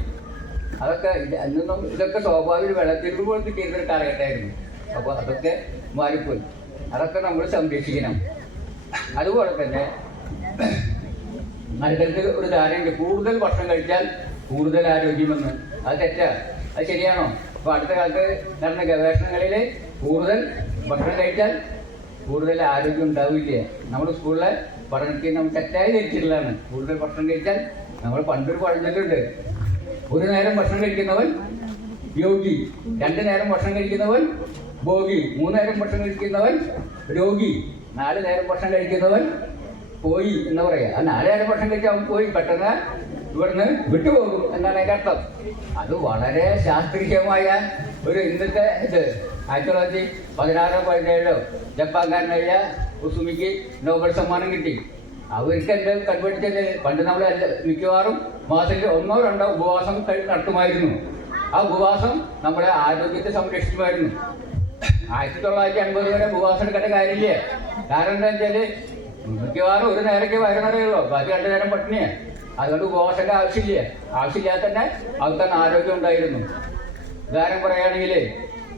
അതൊക്കെ അന്നൊന്നും ഇതൊക്കെ സ്വാഭാവിക വെള്ളത്തിൽ പോലും കിട്ടിയിരുന്നൊരു കാലഘട്ടമായിരുന്നു. അപ്പൊ അതൊക്കെ മാറിപ്പോയി. അതൊക്കെ നമ്മൾ സംരക്ഷിക്കണം. അതുപോലെ തന്നെ മനുഷ്യർക്ക് ഒരു ധാരണയുണ്ട്, കൂടുതൽ ഭക്ഷണം കഴിച്ചാൽ കൂടുതൽ ആരോഗ്യമെന്ന്. അത് തെറ്റാ? അത് ശരിയാണോ? അപ്പൊ അടുത്ത കാലത്ത് നടന്ന ഗവേഷണങ്ങളിൽ കൂടുതൽ ഭക്ഷണം കഴിച്ചാൽ കൂടുതൽ ആരോഗ്യം ഉണ്ടാവില്ല. നമ്മുടെ സ്കൂളിലെ പഠനത്തിൽ നമ്മൾ തെറ്റായി ധരിച്ചിട്ടുള്ളതാണ്. കൂടുതൽ ഭക്ഷണം കഴിച്ചാൽ നമ്മൾ പണ്ടൊരു പഠനത്തിലുണ്ട്, 1 നേരം ഭക്ഷണം കഴിക്കുന്നവൻ യോഗി, 2 നേരം ഭക്ഷണം കഴിക്കുന്നവൻ ഭോഗി, 3 നേരം ഭക്ഷണം കഴിക്കുന്നവൻ രോഗി, 4 നേരം ഭക്ഷണം കഴിക്കുന്നവൻ പോയി എന്ന് പറയാ. ആ 4 നേരം ഭക്ഷണം കഴിച്ചാൽ അവൻ പോയി, പെട്ടെന്ന് ഇവിടുന്ന് വിട്ടുപോകും എന്നാണ് അതിന്റെ അർത്ഥം. അത് വളരെ ശാസ്ത്രീയമായ ഒരു ഇന്നത്തെ ഇത്. 1916-17 ജപ്പാൻകാരനായ ഉസുമിക്ക് നോബൽ സമ്മാനം കിട്ടി. അവർക്ക് എന്ത് കണ്ടുപിടിച്ചത്? പണ്ട് നമ്മൾ മിക്കവാറും മാസത്തിൽ 1-2 ഉപവാസം നടത്തുമായിരുന്നു. ആ ഉപവാസം നമ്മുടെ ആരോഗ്യത്തെ സംരക്ഷിക്കുമായിരുന്നു. 1950 വരെ ഉപവാസം എടുക്കേണ്ട കാര്യമില്ല. കാരണം എന്താ വെച്ചാല് മിക്കവാറും 1 നേരമൊക്കെ വയറുന്നറിയുള്ളൂ, ബാക്കി 2 നേരം പട്ടിണിയാ. അതുകൊണ്ട് ഉപവാസത്തിന്റെ ആവശ്യമില്ലാതെ തന്നെ അവർക്ക് ആരോഗ്യം ഉണ്ടായിരുന്നു. ഉദാഹരണം പറയുകയാണെങ്കിൽ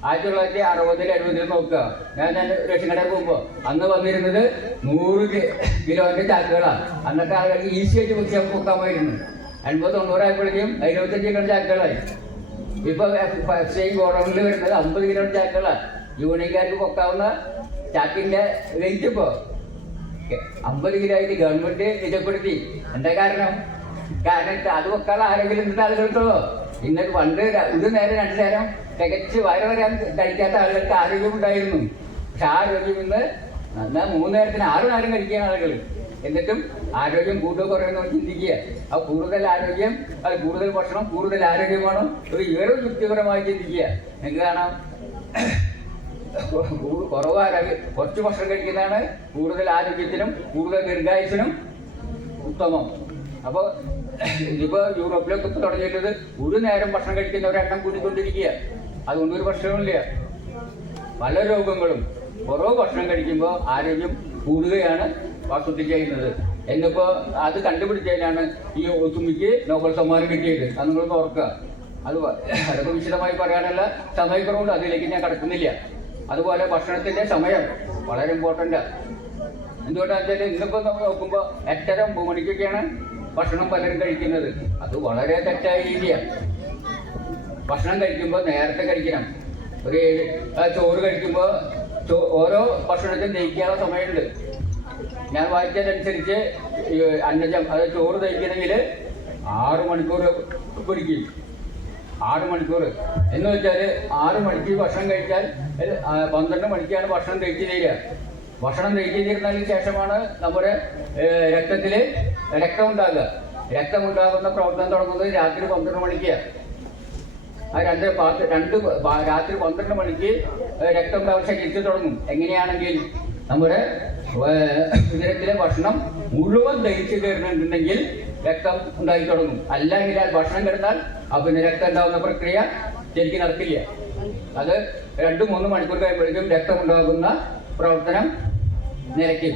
1960-70 നോക്കുക. ഞാൻ റേഷൻ കടയിൽ പോകുമ്പോൾ അന്ന് വന്നിരുന്നത് 100 കിലോന്റെ ചാക്കുകളാണ്. അന്നത്തെ ആളുകൾക്ക് ഈസി ആയിട്ട് വെക്കാൻ പൊക്കാമായിരുന്നു. 80-90 ആയപ്പോഴേക്കും 25 കിലോ ചാക്കുകളായി. ഇപ്പൊ സെയിം ഗോഡൌണിൽ വരുന്നത് 50 കിലോ ചാക്കുകളാണ്. യൂണിയൻകാർക്ക് പൊക്കാവുന്ന ചാക്കിന്റെ വെയിറ്റ് ഇപ്പോ 50 കിലോ ആയിട്ട് ഗവൺമെന്റ് നിജപ്പെടുത്തി. എന്താ കാരണം അത് വെക്കാനുള്ള ആരോഗ്യം ഇന്നത്തെ ആളുകൾക്കുള്ളൂ. ഇന്നത്തെ പണ്ട് ഒരു നേരം 2 നേരം തികച്ച് വയറ് വരാൻ കഴിക്കാത്ത ആളുകൾക്ക് ആരോഗ്യം ഉണ്ടായിരുന്നു. പക്ഷെ ആരോഗ്യം ഇന്ന് 3 നേരത്തിന് 6 നേരം കഴിക്കുന്ന ആളുകൾ. എന്നിട്ടും ആരോഗ്യം കൂടുതൽ കുറയുന്ന ചിന്തിക്കുക. ആ കൂടുതൽ ആരോഗ്യം, അത് കൂടുതൽ ഭക്ഷണം, കൂടുതൽ ആരോഗ്യമാണോ ഒരു ഏറെ യുക്തിപരമായി ചിന്തിക്കുക. നിങ്ങൾക്ക് കാണാം, കുറവ് ആരോഗ്യം, കുറച്ച് ഭക്ഷണം കഴിക്കുന്നതാണ് കൂടുതൽ ആരോഗ്യത്തിനും കൂടുതൽ ദീർഘായുസിനും ഉത്തമം. അപ്പോൾ ഇതിപ്പോ യൂറോപ്പിലൊക്കെ തുടങ്ങിയിട്ടത് ഒരു നേരം ഭക്ഷണം കഴിക്കുന്നവരെ എണ്ണം കൂട്ടിക്കൊണ്ടിരിക്കുക. അതുകൊണ്ടൊരു പ്രശ്നമില്ല. പല രോഗങ്ങളും കുറവ് ഭക്ഷണം കഴിക്കുമ്പോൾ ആരോഗ്യം കൂടുകയാണ് വാസ്തുതി ചെയ്യുന്നത്. എന്നിപ്പോ അത് കണ്ടുപിടിച്ചതിനാണ് ഈ ഒത്തുമിക്ക് നോബൽ സമ്മാനം കിട്ടിയത്. അത് നിങ്ങളൊന്ന് ഓർക്കുക. അതൊക്കെ വിശദമായി പറയാനുള്ള സമയക്കുറവുണ്ട്, അതിലേക്ക് ഞാൻ കടക്കുന്നില്ല. അതുപോലെ ഭക്ഷണത്തിന്റെ സമയം വളരെ ഇമ്പോർട്ടൻ്റാണ്. എന്തുകൊണ്ടാണെന്ന് വെച്ചാൽ ഇന്നിപ്പോൾ നമ്മൾ നോക്കുമ്പോൾ 8:30-9 മണിക്കൊക്കെയാണ് ഭക്ഷണം പലരും കഴിക്കുന്നത്. അത് വളരെ തെറ്റായ രീതിയാണ്. ഭക്ഷണം കഴിക്കുമ്പോൾ നേരത്തെ കഴിക്കണം. ഒരു ചോറ് കഴിക്കുമ്പോൾ ഓരോ ഭക്ഷണത്തിനും ദഹിക്കാനുള്ള സമയമുണ്ട്. ഞാൻ വായിച്ചതനുസരിച്ച് അന്നജം, അതായത് ചോറ് ദഹിക്കണമെങ്കിൽ 6 മണിക്കൂർ പിടിക്കും. 6 മണിക്കൂർ എന്ന് വെച്ചാൽ 6 മണിക്ക് ഭക്ഷണം കഴിച്ചാൽ 12 മണിക്കാണ് ഭക്ഷണം ദഹിച്ചു തീരുക. ഭക്ഷണം ദഹിച്ചു തീരുന്നതിന് ശേഷമാണ് നമ്മുടെ രക്തത്തിൽ രക്തം ഉണ്ടാകുക. രക്തം ഉണ്ടാകുന്ന പ്രവർത്തനം തുടങ്ങുന്നത് രാത്രി 12 മണിക്കാണ്. ആ രാത്രി 12 മണിക്ക് രക്തം ഉണ്ടാകുന്ന ശരീരത്തിൽ തുടങ്ങും. എങ്ങനെയാണെങ്കിൽ നമ്മുടെ ഉദരത്തിലെ ഭക്ഷണം മുഴുവൻ ദഹിച്ചു കയറുന്നുണ്ടെങ്കിൽ രക്തം ഉണ്ടായി തുടങ്ങും. അല്ലെങ്കിൽ ഭക്ഷണം കിടന്നാൽ പിന്നെ രക്തം ഉണ്ടാകുന്ന പ്രക്രിയ ശരിക്കും നടക്കില്ല. അത് 2-3 മണിക്കൂർ കഴിയുമ്പോഴേക്കും രക്തം ഉണ്ടാകുന്ന പ്രവർത്തനം നിലയ്ക്കും.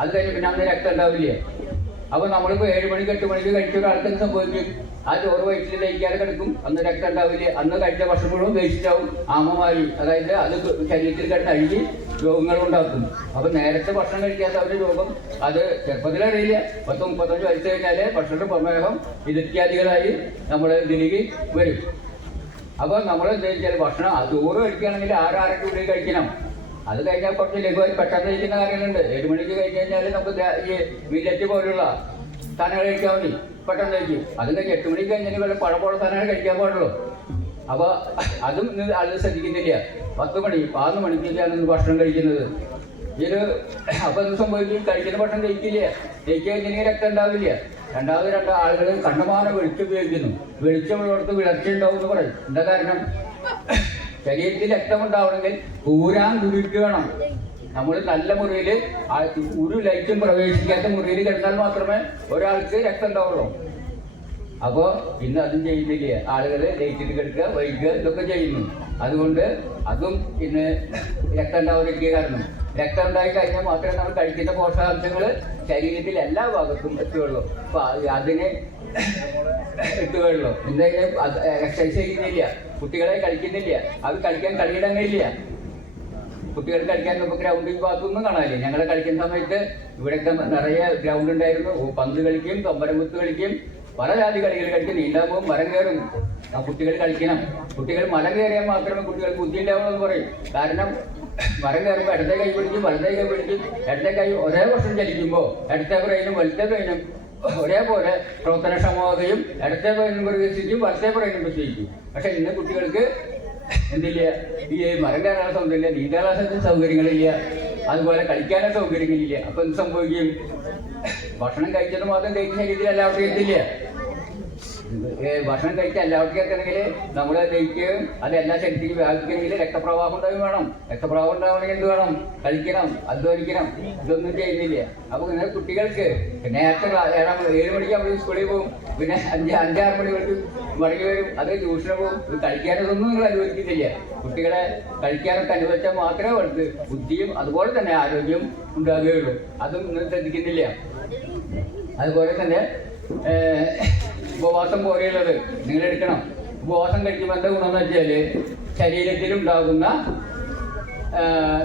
അത് കഴിഞ്ഞ് പിന്നെ അന്ന് രക്തം ഉണ്ടാവില്ല. അപ്പോൾ നമ്മളിപ്പോൾ 7 മണിക്ക് 8 മണിക്ക് കഴിച്ച ഒരാൾക്ക് എന്ത് സംഭവിക്കും? ആ ചോറ് വയറ്റിൽ ദഹിക്കാതെ കിടക്കും. അന്ന് രക്തം ഉണ്ടാവില്ല. അന്ന് കഴിച്ച ഭക്ഷണം മുഴുവൻ ദഹിച്ചിട്ടാവും, ആമമായി. അതായത് അത് ശരീരത്തിൽ കിടന്ന് അഴുകി രോഗങ്ങൾ ഉണ്ടാക്കും. അപ്പൊ നേരത്തെ ഭക്ഷണം കഴിക്കാത്തവരുടെ രോഗം അത് ചെറുപ്പത്തിലറിയില്ല. 10-35 വയസ്സ് കഴിഞ്ഞാല് ഭക്ഷണ പ്രമേഹം ഇത്യാദികളായി നമ്മുടെ ഇതിലേക്ക് വരും. അപ്പൊ നമ്മൾ എന്താ വെച്ചാൽ ഭക്ഷണം ചോറ് കഴിക്കുകയാണെങ്കിൽ 6-6 ഉള്ളിൽ കഴിക്കണം. അത് കഴിഞ്ഞാൽ കുറച്ച് ലഘുവായി പെട്ടെന്ന് കഴിക്കുന്ന കാര്യങ്ങളുണ്ട്. 7 മണിക്ക് കഴിഞ്ഞ് കഴിഞ്ഞാൽ നമുക്ക് ഈ മില്ലറ്റ് പോലുള്ള സാധനങ്ങൾ കഴിക്കാൻ മതി, പെട്ടെന്ന് കഴിക്കും. അത് കഴിഞ്ഞ് 8 മണിക്ക് കഴിഞ്ഞാൽ വല്ല പഴപ്പോളം സാധനങ്ങൾ കഴിക്കാൻ പാടുള്ളൂ. അപ്പൊ അതും അത് ശ്രദ്ധിക്കുന്നില്ല. 10 മണി 11 മണിക്കൊക്കെയാണ് ഭക്ഷണം കഴിക്കുന്നത്. അപ്പൊ എന്ത് സംഭവിക്കും? കഴിക്കുന്ന ഭക്ഷണം ദഹിക്കില്ല. ദഹിക്കുക കഴിഞ്ഞാൽ രക്തം ഉണ്ടാവില്ല. രണ്ടാമത് ആളുകൾ കണ്ടമാനം വെളിച്ചം ഉപയോഗിക്കുന്നു. വെളിച്ചമുള്ളടത്ത് വിളർച്ച ഉണ്ടാവും എന്ന് പറയും. എന്താ കാരണം? ശരീരത്തിൽ രക്തം ഉണ്ടാവണമെങ്കിൽ ഊരാൻ കുരുട്ട് വേണം. നമ്മൾ നല്ല മുറിയിൽ ഒരു ലൈറ്റും പ്രവേശിക്കാത്ത മുറിയിൽ കിടന്നാൽ മാത്രമേ ഒരാൾക്ക് രക്തം ഉണ്ടാവുള്ളൂ. അപ്പോൾ ഇന്ന് അതും ചെയ്യുന്നില്ല. ആളുകൾ ലൈറ്റിൽ കിടക്കുക, വൈകുക, ഇതൊക്കെ ചെയ്യുന്നു. അതുകൊണ്ട് അതും ഇന്ന് രക്തം ഉണ്ടാവാതിരിക്കുക കാരണം. രക്തം ഉണ്ടായി കഴിഞ്ഞാൽ മാത്രമേ നമ്മൾ കഴിക്കുന്ന പോഷകാംശങ്ങൾ ശരീരത്തിൽ എല്ലാ ഭാഗത്തും എത്തുകയുള്ളൂ. അപ്പൊ അതിന് എത്തുകയുള്ളൂ. എന്തായാലും എക്സസൈസ് ചെയ്യുന്നില്ല, കുട്ടികളെ കളിക്കുന്നില്ല. അത് കളിക്കാൻ കളിയിടങ്ങളില്ല. കുട്ടികൾ കളിക്കാൻ ഇപ്പോൾ ഗ്രൗണ്ടിൽ ഭാഗത്തൊന്നും കാണാനില്ല. ഞങ്ങളെ കളിക്കുന്ന സമയത്ത് ഇവിടെയൊക്കെ നിറയെ ഗ്രൗണ്ട് ഉണ്ടായിരുന്നു. പന്ത് കളിക്കും, തൊമ്പരമുത്ത് കളിക്കും, പല ജാതി കളികൾ കളിക്കും. നീണ്ടാകുമ്പോൾ മരം കയറും. കുട്ടികൾ കളിക്കണം. കുട്ടികൾ മരം കയറിയാൽ മാത്രമേ കുട്ടികൾക്ക് ബുദ്ധി ഉണ്ടാവുള്ളൂ എന്ന് പറയും. കാരണം മരം കയറുമ്പോൾ ഇടത്തെ കൈ പിടിക്കും, വലത്തെ കൈ പിടിക്കും. ഇടത്തെ കൈ ഒരേ വർഷം ചലിക്കുമ്പോൾ ഇടത്തെ ബ്രെയിനും വലത്തെ ബ്രെയിനും ഒരേപോലെ പ്രവർത്തനക്ഷമമാവുകയും ഇടത്തെ ബ്രെയിനും വികസിക്കും, വലത്തെ ബ്രെയിനും വികസിക്കും. പക്ഷെ ഇന്ന് കുട്ടികൾക്ക് എന്തില്ല, ഈ മരം കയറാനുള്ള സൗകര്യമില്ല, നീന്താനുള്ള സൗകര്യങ്ങളില്ല, അതുപോലെ കളിക്കാനുള്ള സൗകര്യങ്ങളില്ല. അപ്പൊ എന്ത് സംഭവിക്കും? ഭക്ഷണം കഴിച്ചത് മാത്രം കഴിച്ച ശരീരത്തിൽ എല്ലാവർക്കും എത്തില്ല. ഭക്ഷണം കഴിച്ച് എല്ലാവർക്കും എത്തണമെങ്കിൽ നമ്മൾ ദഹിക്കുകയും അത് എല്ലാ ശരീരത്തിലേക്ക് വ്യാപിക്കണമെങ്കിൽ രക്തപ്രവാഹം ഉണ്ടാവുകയും വേണം. രക്തപ്രവാഹം ഉണ്ടാവണമെങ്കിൽ എന്ത് വേണം? കളിക്കണം, അധ്വാനിക്കണം. ഇതൊന്നും ചെയ്യുന്നില്ല. അപ്പൊ ഇങ്ങനെ കുട്ടികൾക്ക് നേരത്തെ 7 മണിക്ക് നമ്മൾ സ്കൂളിൽ പോകും, പിന്നെ 5-6 മണികൾക്ക് മടങ്ങി വരും, അത് ട്യൂഷന് പോകും. കളിക്കാനതൊന്നും നിങ്ങൾ അനുവദിക്കുന്നില്ല. കുട്ടികളെ കളിക്കാനൊക്കെ അനുവദിച്ചാൽ മാത്രമേ അവർക്ക് ബുദ്ധിയും അതുപോലെ തന്നെ ആരോഗ്യം ഉണ്ടാകുകയുള്ളൂ. അതും നിങ്ങൾ ശ്രദ്ധിക്കുന്നില്ല. അതുപോലെ തന്നെ ഉപവാസം പോലെയുള്ളത് നിങ്ങൾ എടുക്കണം. ഉപവാസം കഴിക്കുമ്പോൾ എന്താ ഗുണമെന്ന് വെച്ചാൽ ശരീരത്തിലുണ്ടാകുന്ന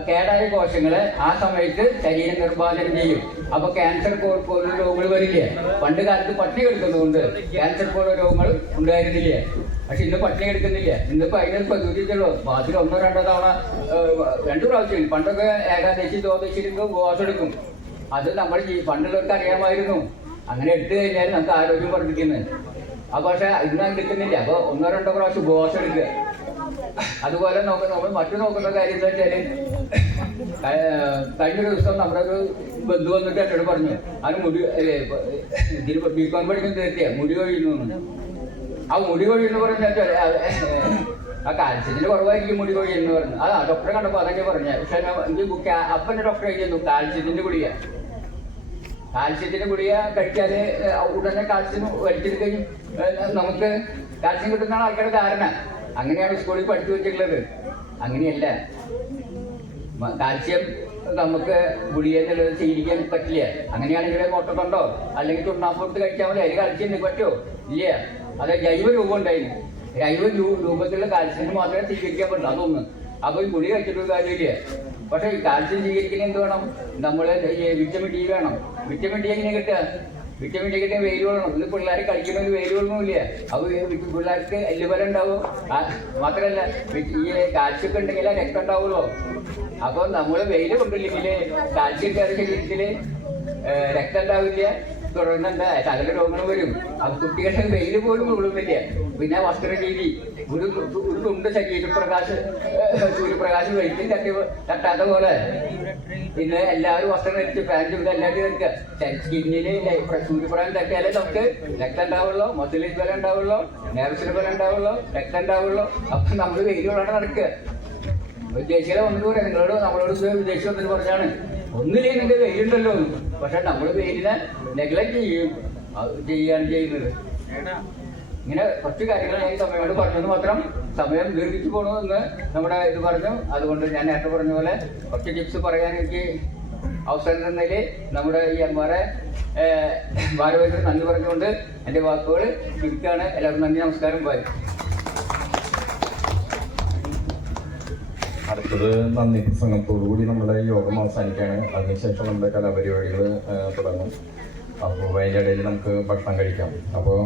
കേടായ കോശങ്ങളെ ആ സമയത്ത് ശരീരം നിർമ്മാർജ്ജനം ചെയ്യും. അപ്പൊ ക്യാൻസർ പോലുള്ള രോഗങ്ങൾ വരില്ല. പണ്ട് കാലത്ത് പട്ടിണി കിടക്കുന്നതുകൊണ്ട് ക്യാൻസർ പോലുള്ള രോഗങ്ങൾ ഉണ്ടായിരുന്നില്ല. പക്ഷെ ഇന്ന് പട്ടിണി കിടക്കുന്നില്ല. ഇന്നിപ്പോ അതിനെ പ്രതികരിച്ചുള്ളൂ. മാസത്തിൽ 1-2 തവണ 2 പ്രാവശ്യം. പണ്ടൊക്കെ ഏകാദശി ദ്വാദശിക്ക് ഉപവാസം എടുക്കും. അത് നമ്മൾ പണ്ടുള്ളവർക്ക് അറിയാമായിരുന്നു. അങ്ങനെ എടുത്തു കഴിഞ്ഞാൽ നമുക്ക് ആരോഗ്യം വർദ്ധിക്കുന്നത്. അപ്പൊ പക്ഷെ ഇന്ന് എടുക്കുന്നില്ല. അപ്പൊ 1-2 പ്രാവശ്യം ഉപവാസം എടുക്കുക. അതുപോലെ നമ്മൾ മറ്റു നോക്കുന്ന കാര്യം എന്താ വെച്ചാല്, കഴിഞ്ഞ ദിവസം നമ്മുടെ ഒരു ബന്ധു വന്നിട്ട് എന്നോട് പറഞ്ഞു, അത് മുടി ബികോം പഠിക്കുന്ന തീർച്ചയാ മുടി കൊഴിയുന്നു. ആ മുടി കൊഴിയെന്ന് പറഞ്ഞാൽ ആ കാൽസ്യത്തിന്റെ കുറവായിരിക്കും മുടി കൊഴിയെന്ന് പറഞ്ഞു. ആ ഡോക്ടറെ കണ്ടപ്പോൾ അതൊക്കെ പറഞ്ഞു. പക്ഷെ എനിക്ക് അപ്പൻ്റെ ഡോക്ടറെ ചെയ്യുന്നു കാൽസ്യത്തിന്റെ ഗുളിക. കാൽസ്യത്തിന്റെ ഗുളിക കഴിക്കാതെ ഉടനെ കാൽസ്യം വലിച്ചെടുക്കുകയും നമുക്ക് കാൽസ്യം കിട്ടുന്നതാണ് ആൾക്കാരുടെ ധാരണ. അങ്ങനെയാണ് സ്കൂളിൽ പഠിച്ചു വെച്ചിട്ടുള്ളത്. അങ്ങനെയല്ല. കാൽസ്യം നമുക്ക് ഗുളിക എന്നുള്ളത് സ്വീകരിക്കാൻ പറ്റില്ല. അങ്ങനെയാണെങ്കിൽ മുട്ടക്കൊണ്ടോ അല്ലെങ്കിൽ ചുണ്ണാമ്പ് കഴിച്ചാൽ മതി. അതിൽ കാൽസ്യം പറ്റുമോ? ഇല്ല. അത് ജൈവ രൂപം ഉണ്ടായിരുന്നു. ജൈവ രൂപത്തിലുള്ള കാൽസ്യം മാത്രമേ സ്വീകരിക്കാൻ പറ്റുള്ളൂ. അതൊന്ന്. അപ്പൊ ഈ ഗുളിക കഴിച്ചിട്ടൊരു കാര്യമില്ല. പക്ഷെ ഈ കാൽസ്യം സ്വീകരിക്കുന്ന എന്ത് വേണം? നമ്മൾ വിറ്റമിൻ ഡി വേണം. വിറ്റമിൻ ഡി എങ്ങനെ കിട്ടുക? വിറ്റമിൻ ഡി കിട്ടിയ വെയിൽ കൊള്ളണം. ഇത് പിള്ളേർ കളിക്കുന്ന ഒരു വെയിൽ കൊള്ളണമില്ല. അപ്പൊ പിള്ളേർക്ക് എല്ലുബലം ഉണ്ടാവും. മാത്രമല്ല ഈ കാൽസ്യം ഉണ്ടെങ്കിലേ രക്തം ഉണ്ടാവുള്ളൂ. അപ്പൊ നമ്മൾ വെയിൽ കൊണ്ടില്ലെങ്കിൽ കാൽസ്യം ഇട്ടാതെ ശരീരത്തില് രക്തം ഉണ്ടാവില്ല. തുടർന്ന് എന്താ സകല രോഗങ്ങൾ വരും. അപ്പൊ കുട്ടികളുടെ വെയിൽ പോലും കൊള്ളുന്നില്ല. പിന്നെ വസ്ത്രരീതി ഒരു തുണ്ട് സൂര്യപ്രകാശം വെയിലും തട്ടാത്ത പോലെ പിന്നെ എല്ലാവരും വസ്ത്രം ധരിച്ച് പാൻറ് ചെയ്ത് എല്ലാവരും ധരിക്കുക. സ്കിന്നില് സൂര്യപ്രകാശം തട്ടിയാലേ നമുക്ക് രക്തം ഉണ്ടാവുള്ളൂ, മസിലിസ് ബലം ഉണ്ടാവുള്ളൂ, നെർവ്സിന് ബലം ഉണ്ടാവുള്ളൂ, രക്തം ഉണ്ടാവുള്ളൂ. അപ്പൊ നമ്മൾ വെയിൽ കൊള്ളാണ്ട് നടക്കുക. വിദേശികളെ വന്നിട്ട് പറയാം, നിങ്ങളോട് നമ്മളോട് വിദേശി വന്നിട്ട് പറഞ്ഞാണ് ഒന്നില്ലേ നിങ്ങൾക്ക് വെയിലുണ്ടല്ലോ. പക്ഷെ നമ്മൾ വെയിലിനെ നെഗ്ലക്ട് ചെയ്യാണ് ചെയ്യുന്നത്. ഇങ്ങനെ കുറച്ച് കാര്യങ്ങൾ ഞാൻ ഈ സമയം പറഞ്ഞത് മാത്രം. സമയം ദീർഘിച്ചു പോകണമെന്ന് നമ്മുടെ ഇത് പറഞ്ഞു. അതുകൊണ്ട് ഞാൻ നേരത്തെ പറഞ്ഞ പോലെ കുറച്ച് ടിപ്സ് പറയാൻ എനിക്ക് അവസരം തന്നതിൽ നമ്മുടെ ഈ അമ്മമാരെ ഭാരവാഹികൾ നന്ദി പറഞ്ഞുകൊണ്ട് എൻ്റെ വാക്കുകൾ ചുരുക്കാണ്. എല്ലാവർക്കും നന്ദി, നമസ്കാരം, ബൈ. അടുത്തത് നന്ദി പ്രസംഗത്തോടുകൂടി നമ്മുടെ യോഗം അവസാനിക്കുകയാണ്. അതിനുശേഷം നമ്മുടെ കലാപരിപാടികൾ തുടങ്ങും. അപ്പോൾ അതിൻ്റെ ഇടയിൽ നമുക്ക് ഭക്ഷണം കഴിക്കാം. അപ്പോൾ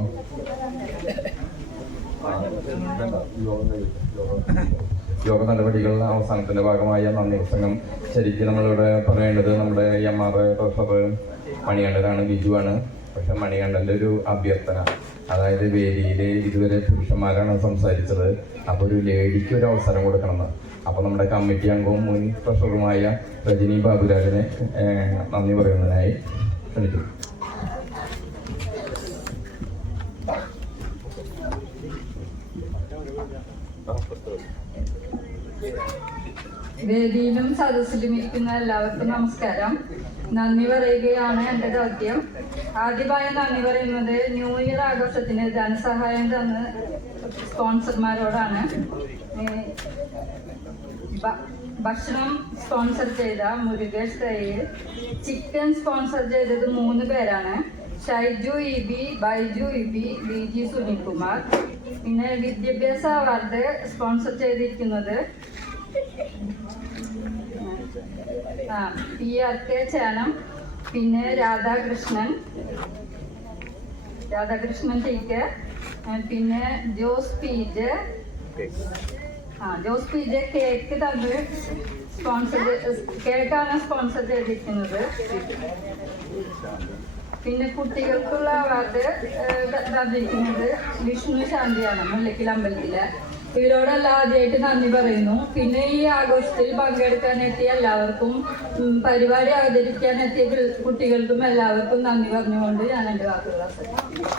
യോഗ നടപടികളുടെ അവസാനത്തിന്റെ ഭാഗമായ നന്ദി പ്രസംഗം ശരിക്കും നമ്മളിവിടെ പറയേണ്ടത് നമ്മുടെ MR പ്രൊഫസർ മണികണ്ഠനാണ്, ബിജുവാണ്. പക്ഷെ മണികണ്ഠൻ്റെ ഒരു അഭ്യർത്ഥന, അതായത് വേദിയിൽ ഇതുവരെ പുരുഷന്മാരാണ് സംസാരിച്ചത്. അപ്പോൾ ഒരു ലേഡിക്ക് ഒരു അവസരം കൊടുക്കണമെന്ന്. അപ്പോൾ നമ്മുടെ കമ്മിറ്റി അംഗവും മുൻ ട്രഷററുമായ രജനി ബാബുരാജിനെ നന്ദി പറയുന്നതിനായി ക്ഷണിക്കുന്നു. വേദിയിലും സദസ്സിലും ഇരിക്കുന്ന എല്ലാവർക്കും നമസ്കാരം. നന്ദി പറയുകയാണ് എൻ്റെ ദൗത്യം. ആദ്യമായി നന്ദി പറയുന്നത് ന്യൂ ഇയർ ആഘോഷത്തിന് ധനസഹായം തന്ന സ്പോൺസർമാരോടാണ്. ഭക്ഷണം സ്പോൺസർ ചെയ്ത മുരുകേഷ് തയ്യൽ, ചിക്കൻ സ്പോൺസർ ചെയ്തത് 3 പേരാണ്. Shaiju EB, Baiju EB, VG Sunilkumar. പിന്നെ വിദ്യാഭ്യാസ അവാർഡ് സ്പോൺസർ ചെയ്തിരിക്കുന്നത് PRK ചേനം, പിന്നെ രാധാകൃഷ്ണൻ TK, പിന്നെ ജോസ് PJ കേക്ക് തമ്മിൽ കേക്കാണ് സ്പോൺസർ ചെയ്തിരിക്കുന്നത്. പിന്നെ കുട്ടികൾക്കുള്ള അവാർഡ് തന്നിരിക്കുന്നത് വിഷ്ണു ശാന്തിയാണ്, മുല്ലയ്ക്കൽ അമ്പലത്തില്. ഇവരോടെല്ലാം ആദ്യമായിട്ട് നന്ദി പറയുന്നു. പിന്നെ ഈ ആഘോഷത്തിൽ പങ്കെടുക്കാനെത്തിയ എല്ലാവർക്കും, പരിപാടി അവതരിപ്പിക്കാനെത്തിയ കുട്ടികൾക്കും എല്ലാവർക്കും നന്ദി പറഞ്ഞുകൊണ്ട് ഞാൻ എൻ്റെ വാക്കുകൾ അവസാനിപ്പിക്കുന്നു.